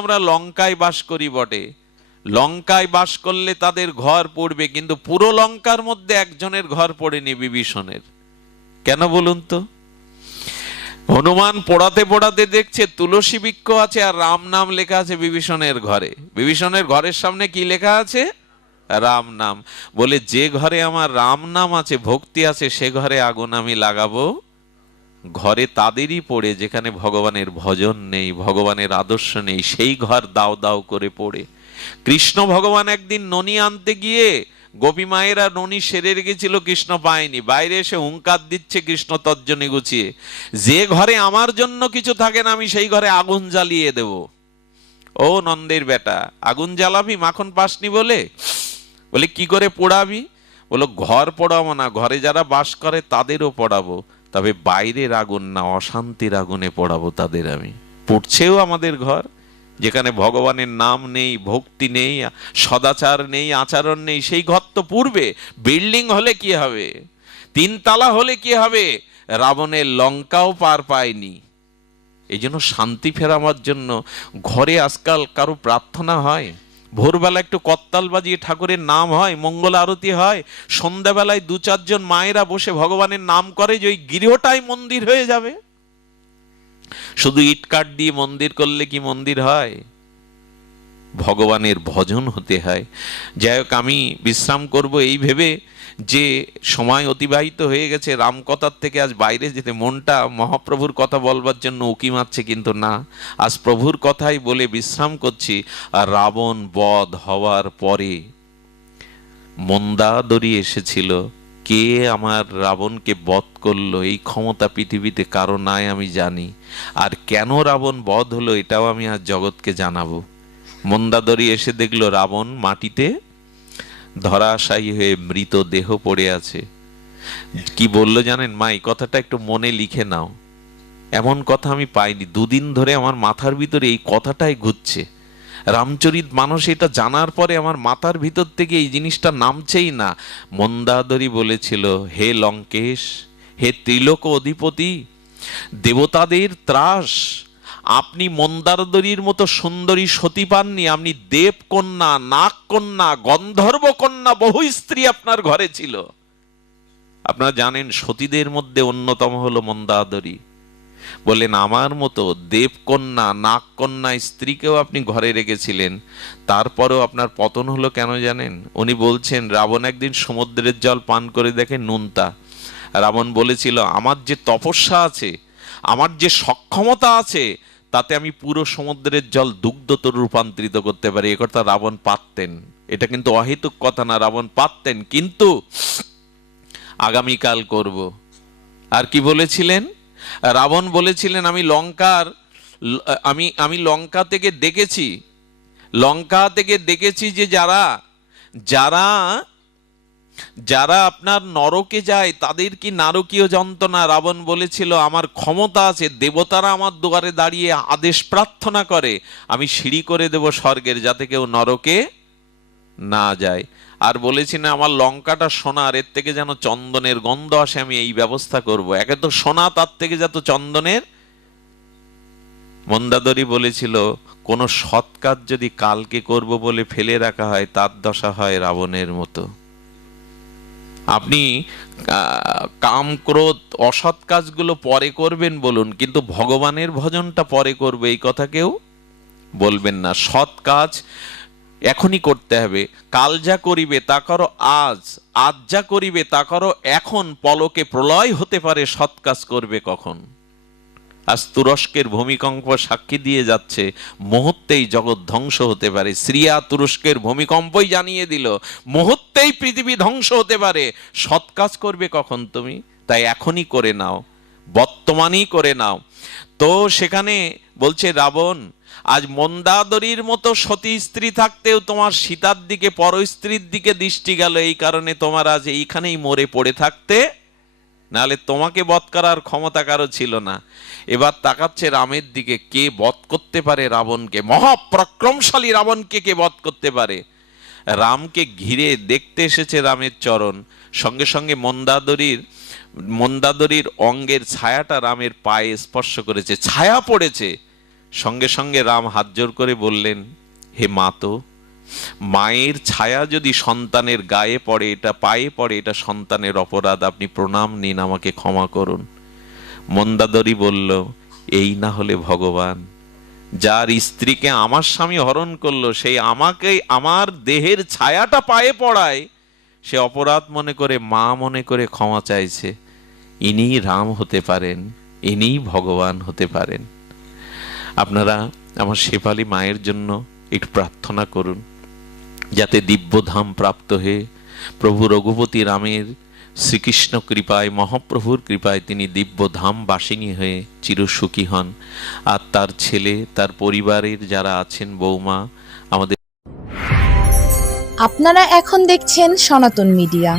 আমরা লঙ্কায় বাস করি বটে, লঙ্কায় বাস করলে তাদের ঘর পড়বে, কিন্তু পুরো লঙ্কার মধ্যে একজনের ঘর পড়েনি, বিভীষণের। কেন বলুন তো? হনুমান পোড়াতে পোড়াতে দেখছে তুলসী বৃক্ষ আছে আর রাম নাম লেখা আছে বিভীষণের ঘরে। বিভীষণের ঘরের সামনে কি লেখা আছে? রাম নাম। বলে, যে ঘরে আমার রাম নাম আছে, ভক্তি আছে, সে ঘরে আগুন আমি লাগাবো। ঘরে তাদেরই পড়ে যেখানে ভগবানের ভজন নেই, ভগবানের আদর্শ নেই, সেই ঘর দাও দাও করে পড়ে। কৃষ্ণ ভগবান একদিন ননি আনতে গিয়ে গোপী মায়েরা ননি সেরে রেখেছিল, কৃষ্ণ পায়নি, বাইরে এসে হুঙ্কার দিচ্ছে কৃষ্ণ তর্জনী গুছিয়ে, যে ঘরে আমার জন্য কিছু থাকে না, আমি সেই ঘরে আগুন জ্বালিয়ে দেব। ও নন্দের বেটা, আগুন জ্বালাবি মাখন পাসনি বলে? বলে, কি করে পোড়াবি? বলো, ঘর পোড়াবো না, ঘরে যারা বাস করে তাদেরও পোড়াবো, তবে বাইরের আগুন না, অশান্তির আগুনে পোড়াবো তাদের আমি। পড়ছেও আমাদের ঘর, যেখানে ভগবানের নাম নেই, ভক্তি নেই, সদাচার নেই, আচরণ নেই, সেই ঘর তো পূর্বে। বিল্ডিং হলে কি হবে, 3 তলা হলে কি হবে, রাবণের লঙ্কাও পার পায়নি। এই জন্য শান্তি ফেরাবার জন্য ঘরে আজকাল কারো প্রার্থনা হয়, ভোরবেলা একটু করতাল বাজিয়ে ঠাকুরের নাম হয়, মঙ্গল আরতি হয়, সন্ধ্যাবেলায় 2-4 জন মায়েরা বসে ভগবানের নাম করে, যে ওই গৃহটাই মন্দির হয়ে যাবে। শুধু ইট কাঠ দিয়ে মন্দির করলে কি মন্দির হয়? ভগবানের ভজন হতে হয়। যাই হোক, আমি বিশ্রাম করব এই ভেবে যে সময় অতিবাহিত হয়ে গেছে, রামকথার থেকে আজ বাইরে যেতে মনটা মহাপ্রভুর কথা বলবার জন্য উকি মারছে, কিন্তু না, আজ প্রভুর কথাই বলে বিশ্রাম করছি। আর রাবণ বধ হওয়ার পরে মন্দাদরি এসেছিল, কে আমার রাবণকে বধ করলো এই ক্ষমতা পৃথিবীতে কারো নাই আমি জানি, আর কেন রাবণ বধ হলো এটাও আমি আজ জগৎকে জানাবো। মন্দাদরি এসে দেখলো রাবণ মাটিতে ধরাশায়ী হয়ে মৃত দেহ পড়ে আছে। কি বললো জানেন? মা এই কথাটা একটু মনে লিখে নাও, এমন কথা আমি পাইনি, 2 দিন ধরে আমার মাথার ভিতরে এই কথাটাই ঘুরছে। রামচরিত মানস এটা জানার পরে আমার মাথার ভিতর থেকে এই জিনিসটা নামছেই না। মন্দাদরী বলেছিল, হে লঙ্কেশ, হে ত্রিলোক অধিপতি, দেবতাদের ত্রাস, আপনি মন্দারদরীর মতো সুন্দরী সতী পাননি, আপনি দেবকন্যা, নাগকন্যা, গন্ধর্ব কন্যা, বহু স্ত্রী আপনার ঘরে ছিল। আপনারা জানেন সতীদের মধ্যে অন্যতম হলো মন্দাদরী। বললেন আমার মতো দেবকন্যা, নাগকন্যা স্ত্রীকেও আপনি ঘরে রেখেছিলেন, তারপরেও আপনার পতন হলো কেন জানেন? উনি বলছেন, রাবণ একদিন সমুদ্রের জল পান করে দেখে নুনতা। রাবণ বলেছিল, আমার যে তপস্যা আছে, আমার যে সক্ষমতা আছে, তাতে আমি পুরো সমুদ্রের জল দুগ্ধতে রূপান্তরিত করতে পারি। এ কথা রাবণ পারতেন, এটা কিন্তু অহেতুক কথা না, রাবণ পারতেন, কিন্তু আগামীকাল করব। আর কি বলেছিলেন? রাবণ বলেছিলেন, আমি লঙ্কা থেকে দেখেছি যে যারা যারা আপনার নরকে যায় তাদের কি নারকীয় যন্ত্রণা। রাবণ বলেছিল, আমার ক্ষমতা আছে, দেবতারা আমার দুয়ারে দাঁড়িয়ে আদেশ প্রার্থনা করে, আমি সিঁড়ি করে দেব স্বর্গের, যাতে কেউ নরকে না যায়। আর বলেছিলেন, আমার লঙ্কাটা সোনার, এর থেকে যেন চন্দনের গন্ধ আসে, আমি এই ব্যবস্থা করব। একে তো সোনা, তার থেকে যত চন্দনের। মন্দাদরী বলেছিল, কোন সৎ কাজ যদি কালকে করব বলে ফেলে রাখা হয়, তার দশা হয় রাবণের মতো। আপনি কাম ক্রোধ অসৎ কাজগুলো পরে করবেন বলুন, কিন্তু ভগবানের ভজনটা পরে করবে এই কথা কেউ বলবেন না। সৎ কাজ এখনই করতে হবে। কাল যা করিবে তা করো আজ, আজ যা করিবে তা করো এখন, পলকে প্রলয় হতে পারে, সৎ কাজ করবে কখন? আজ তুরস্কের ভূমিকম্প সাক্ষী দিয়ে যাচ্ছে, মুহূর্তেই জগৎ ধ্বংস হতে পারে। সিরিয়া তুরস্কের ভূমিকম্পই জানিয়ে দিল, মুহূর্তেই পৃথিবী ধ্বংস হতে পারে। সৎ কাজ করবে কখন তুমি? তাই এখনই করে নাও, বর্তমানই করে নাও। তো সেখানে বলছে রাবণ, আজ মন্দাদরীর মতো সতী স্ত্রী থাকতেও তোমার সীতার দিকে, পর স্ত্রীর দিকে দৃষ্টি গেল, এই কারণে তোমার আজ এইখানেই মরে পড়ে থাকতে, নাহলে তোমাকে বধ করার ক্ষমতা কারো ছিল না। এবার তাকাচ্ছে রামের দিকে, কে বধ করতে পারে রাবণকে? মহাপরাক্রমশালী রাবণকে কে বধ করতে পারে? রামকে ঘিরে দেখতে এসেছে রামের চরণ, সঙ্গে সঙ্গে মন্দাদরীর অঙ্গের ছায়াটা রামের পায়ে স্পর্শ করেছে, ছায়া পড়েছে। সঙ্গে সঙ্গে রাম হাত জোর করে বললেন, হে মা, তো মায়ের ছায়া যদি সন্তানের গায়ে পড়ে, এটা পায়ে পড়ে, এটা সন্তানের অপরাধ, আপনি প্রণাম নিন, আমাকে ক্ষমা করুন। মন্দাদরী বলল, এই না হলে ভগবান, যার স্ত্রীকে আমার স্বামী হরণ করলো, সেই আমাকে আমার দেহের ছায়াটা পায়ে পড়ায়, সে অপরাধ মনে করে, মা মনে করে ক্ষমা চাইছে। ইনিই রাম হতে পারেন, ইনিই ভগবান হতে পারেন। আপনারা আমার শেফালী মায়ের জন্য একটু প্রার্থনা করুন, যাতে দিব্যধাম প্রাপ্ত হয়ে প্রভু রঘুপতি রামের শ্রীকৃষ্ণ কৃপায়, মহাপ্রভুর কৃপায় তিনি দিব্যধাম বাসিনী হয়ে চিরসুখী হন। আর তার ছেলে, তার পরিবারের যারা আছেন, বৌমা, আমাদের। আপনারা এখন দেখছেন সনাতন মিডিয়া।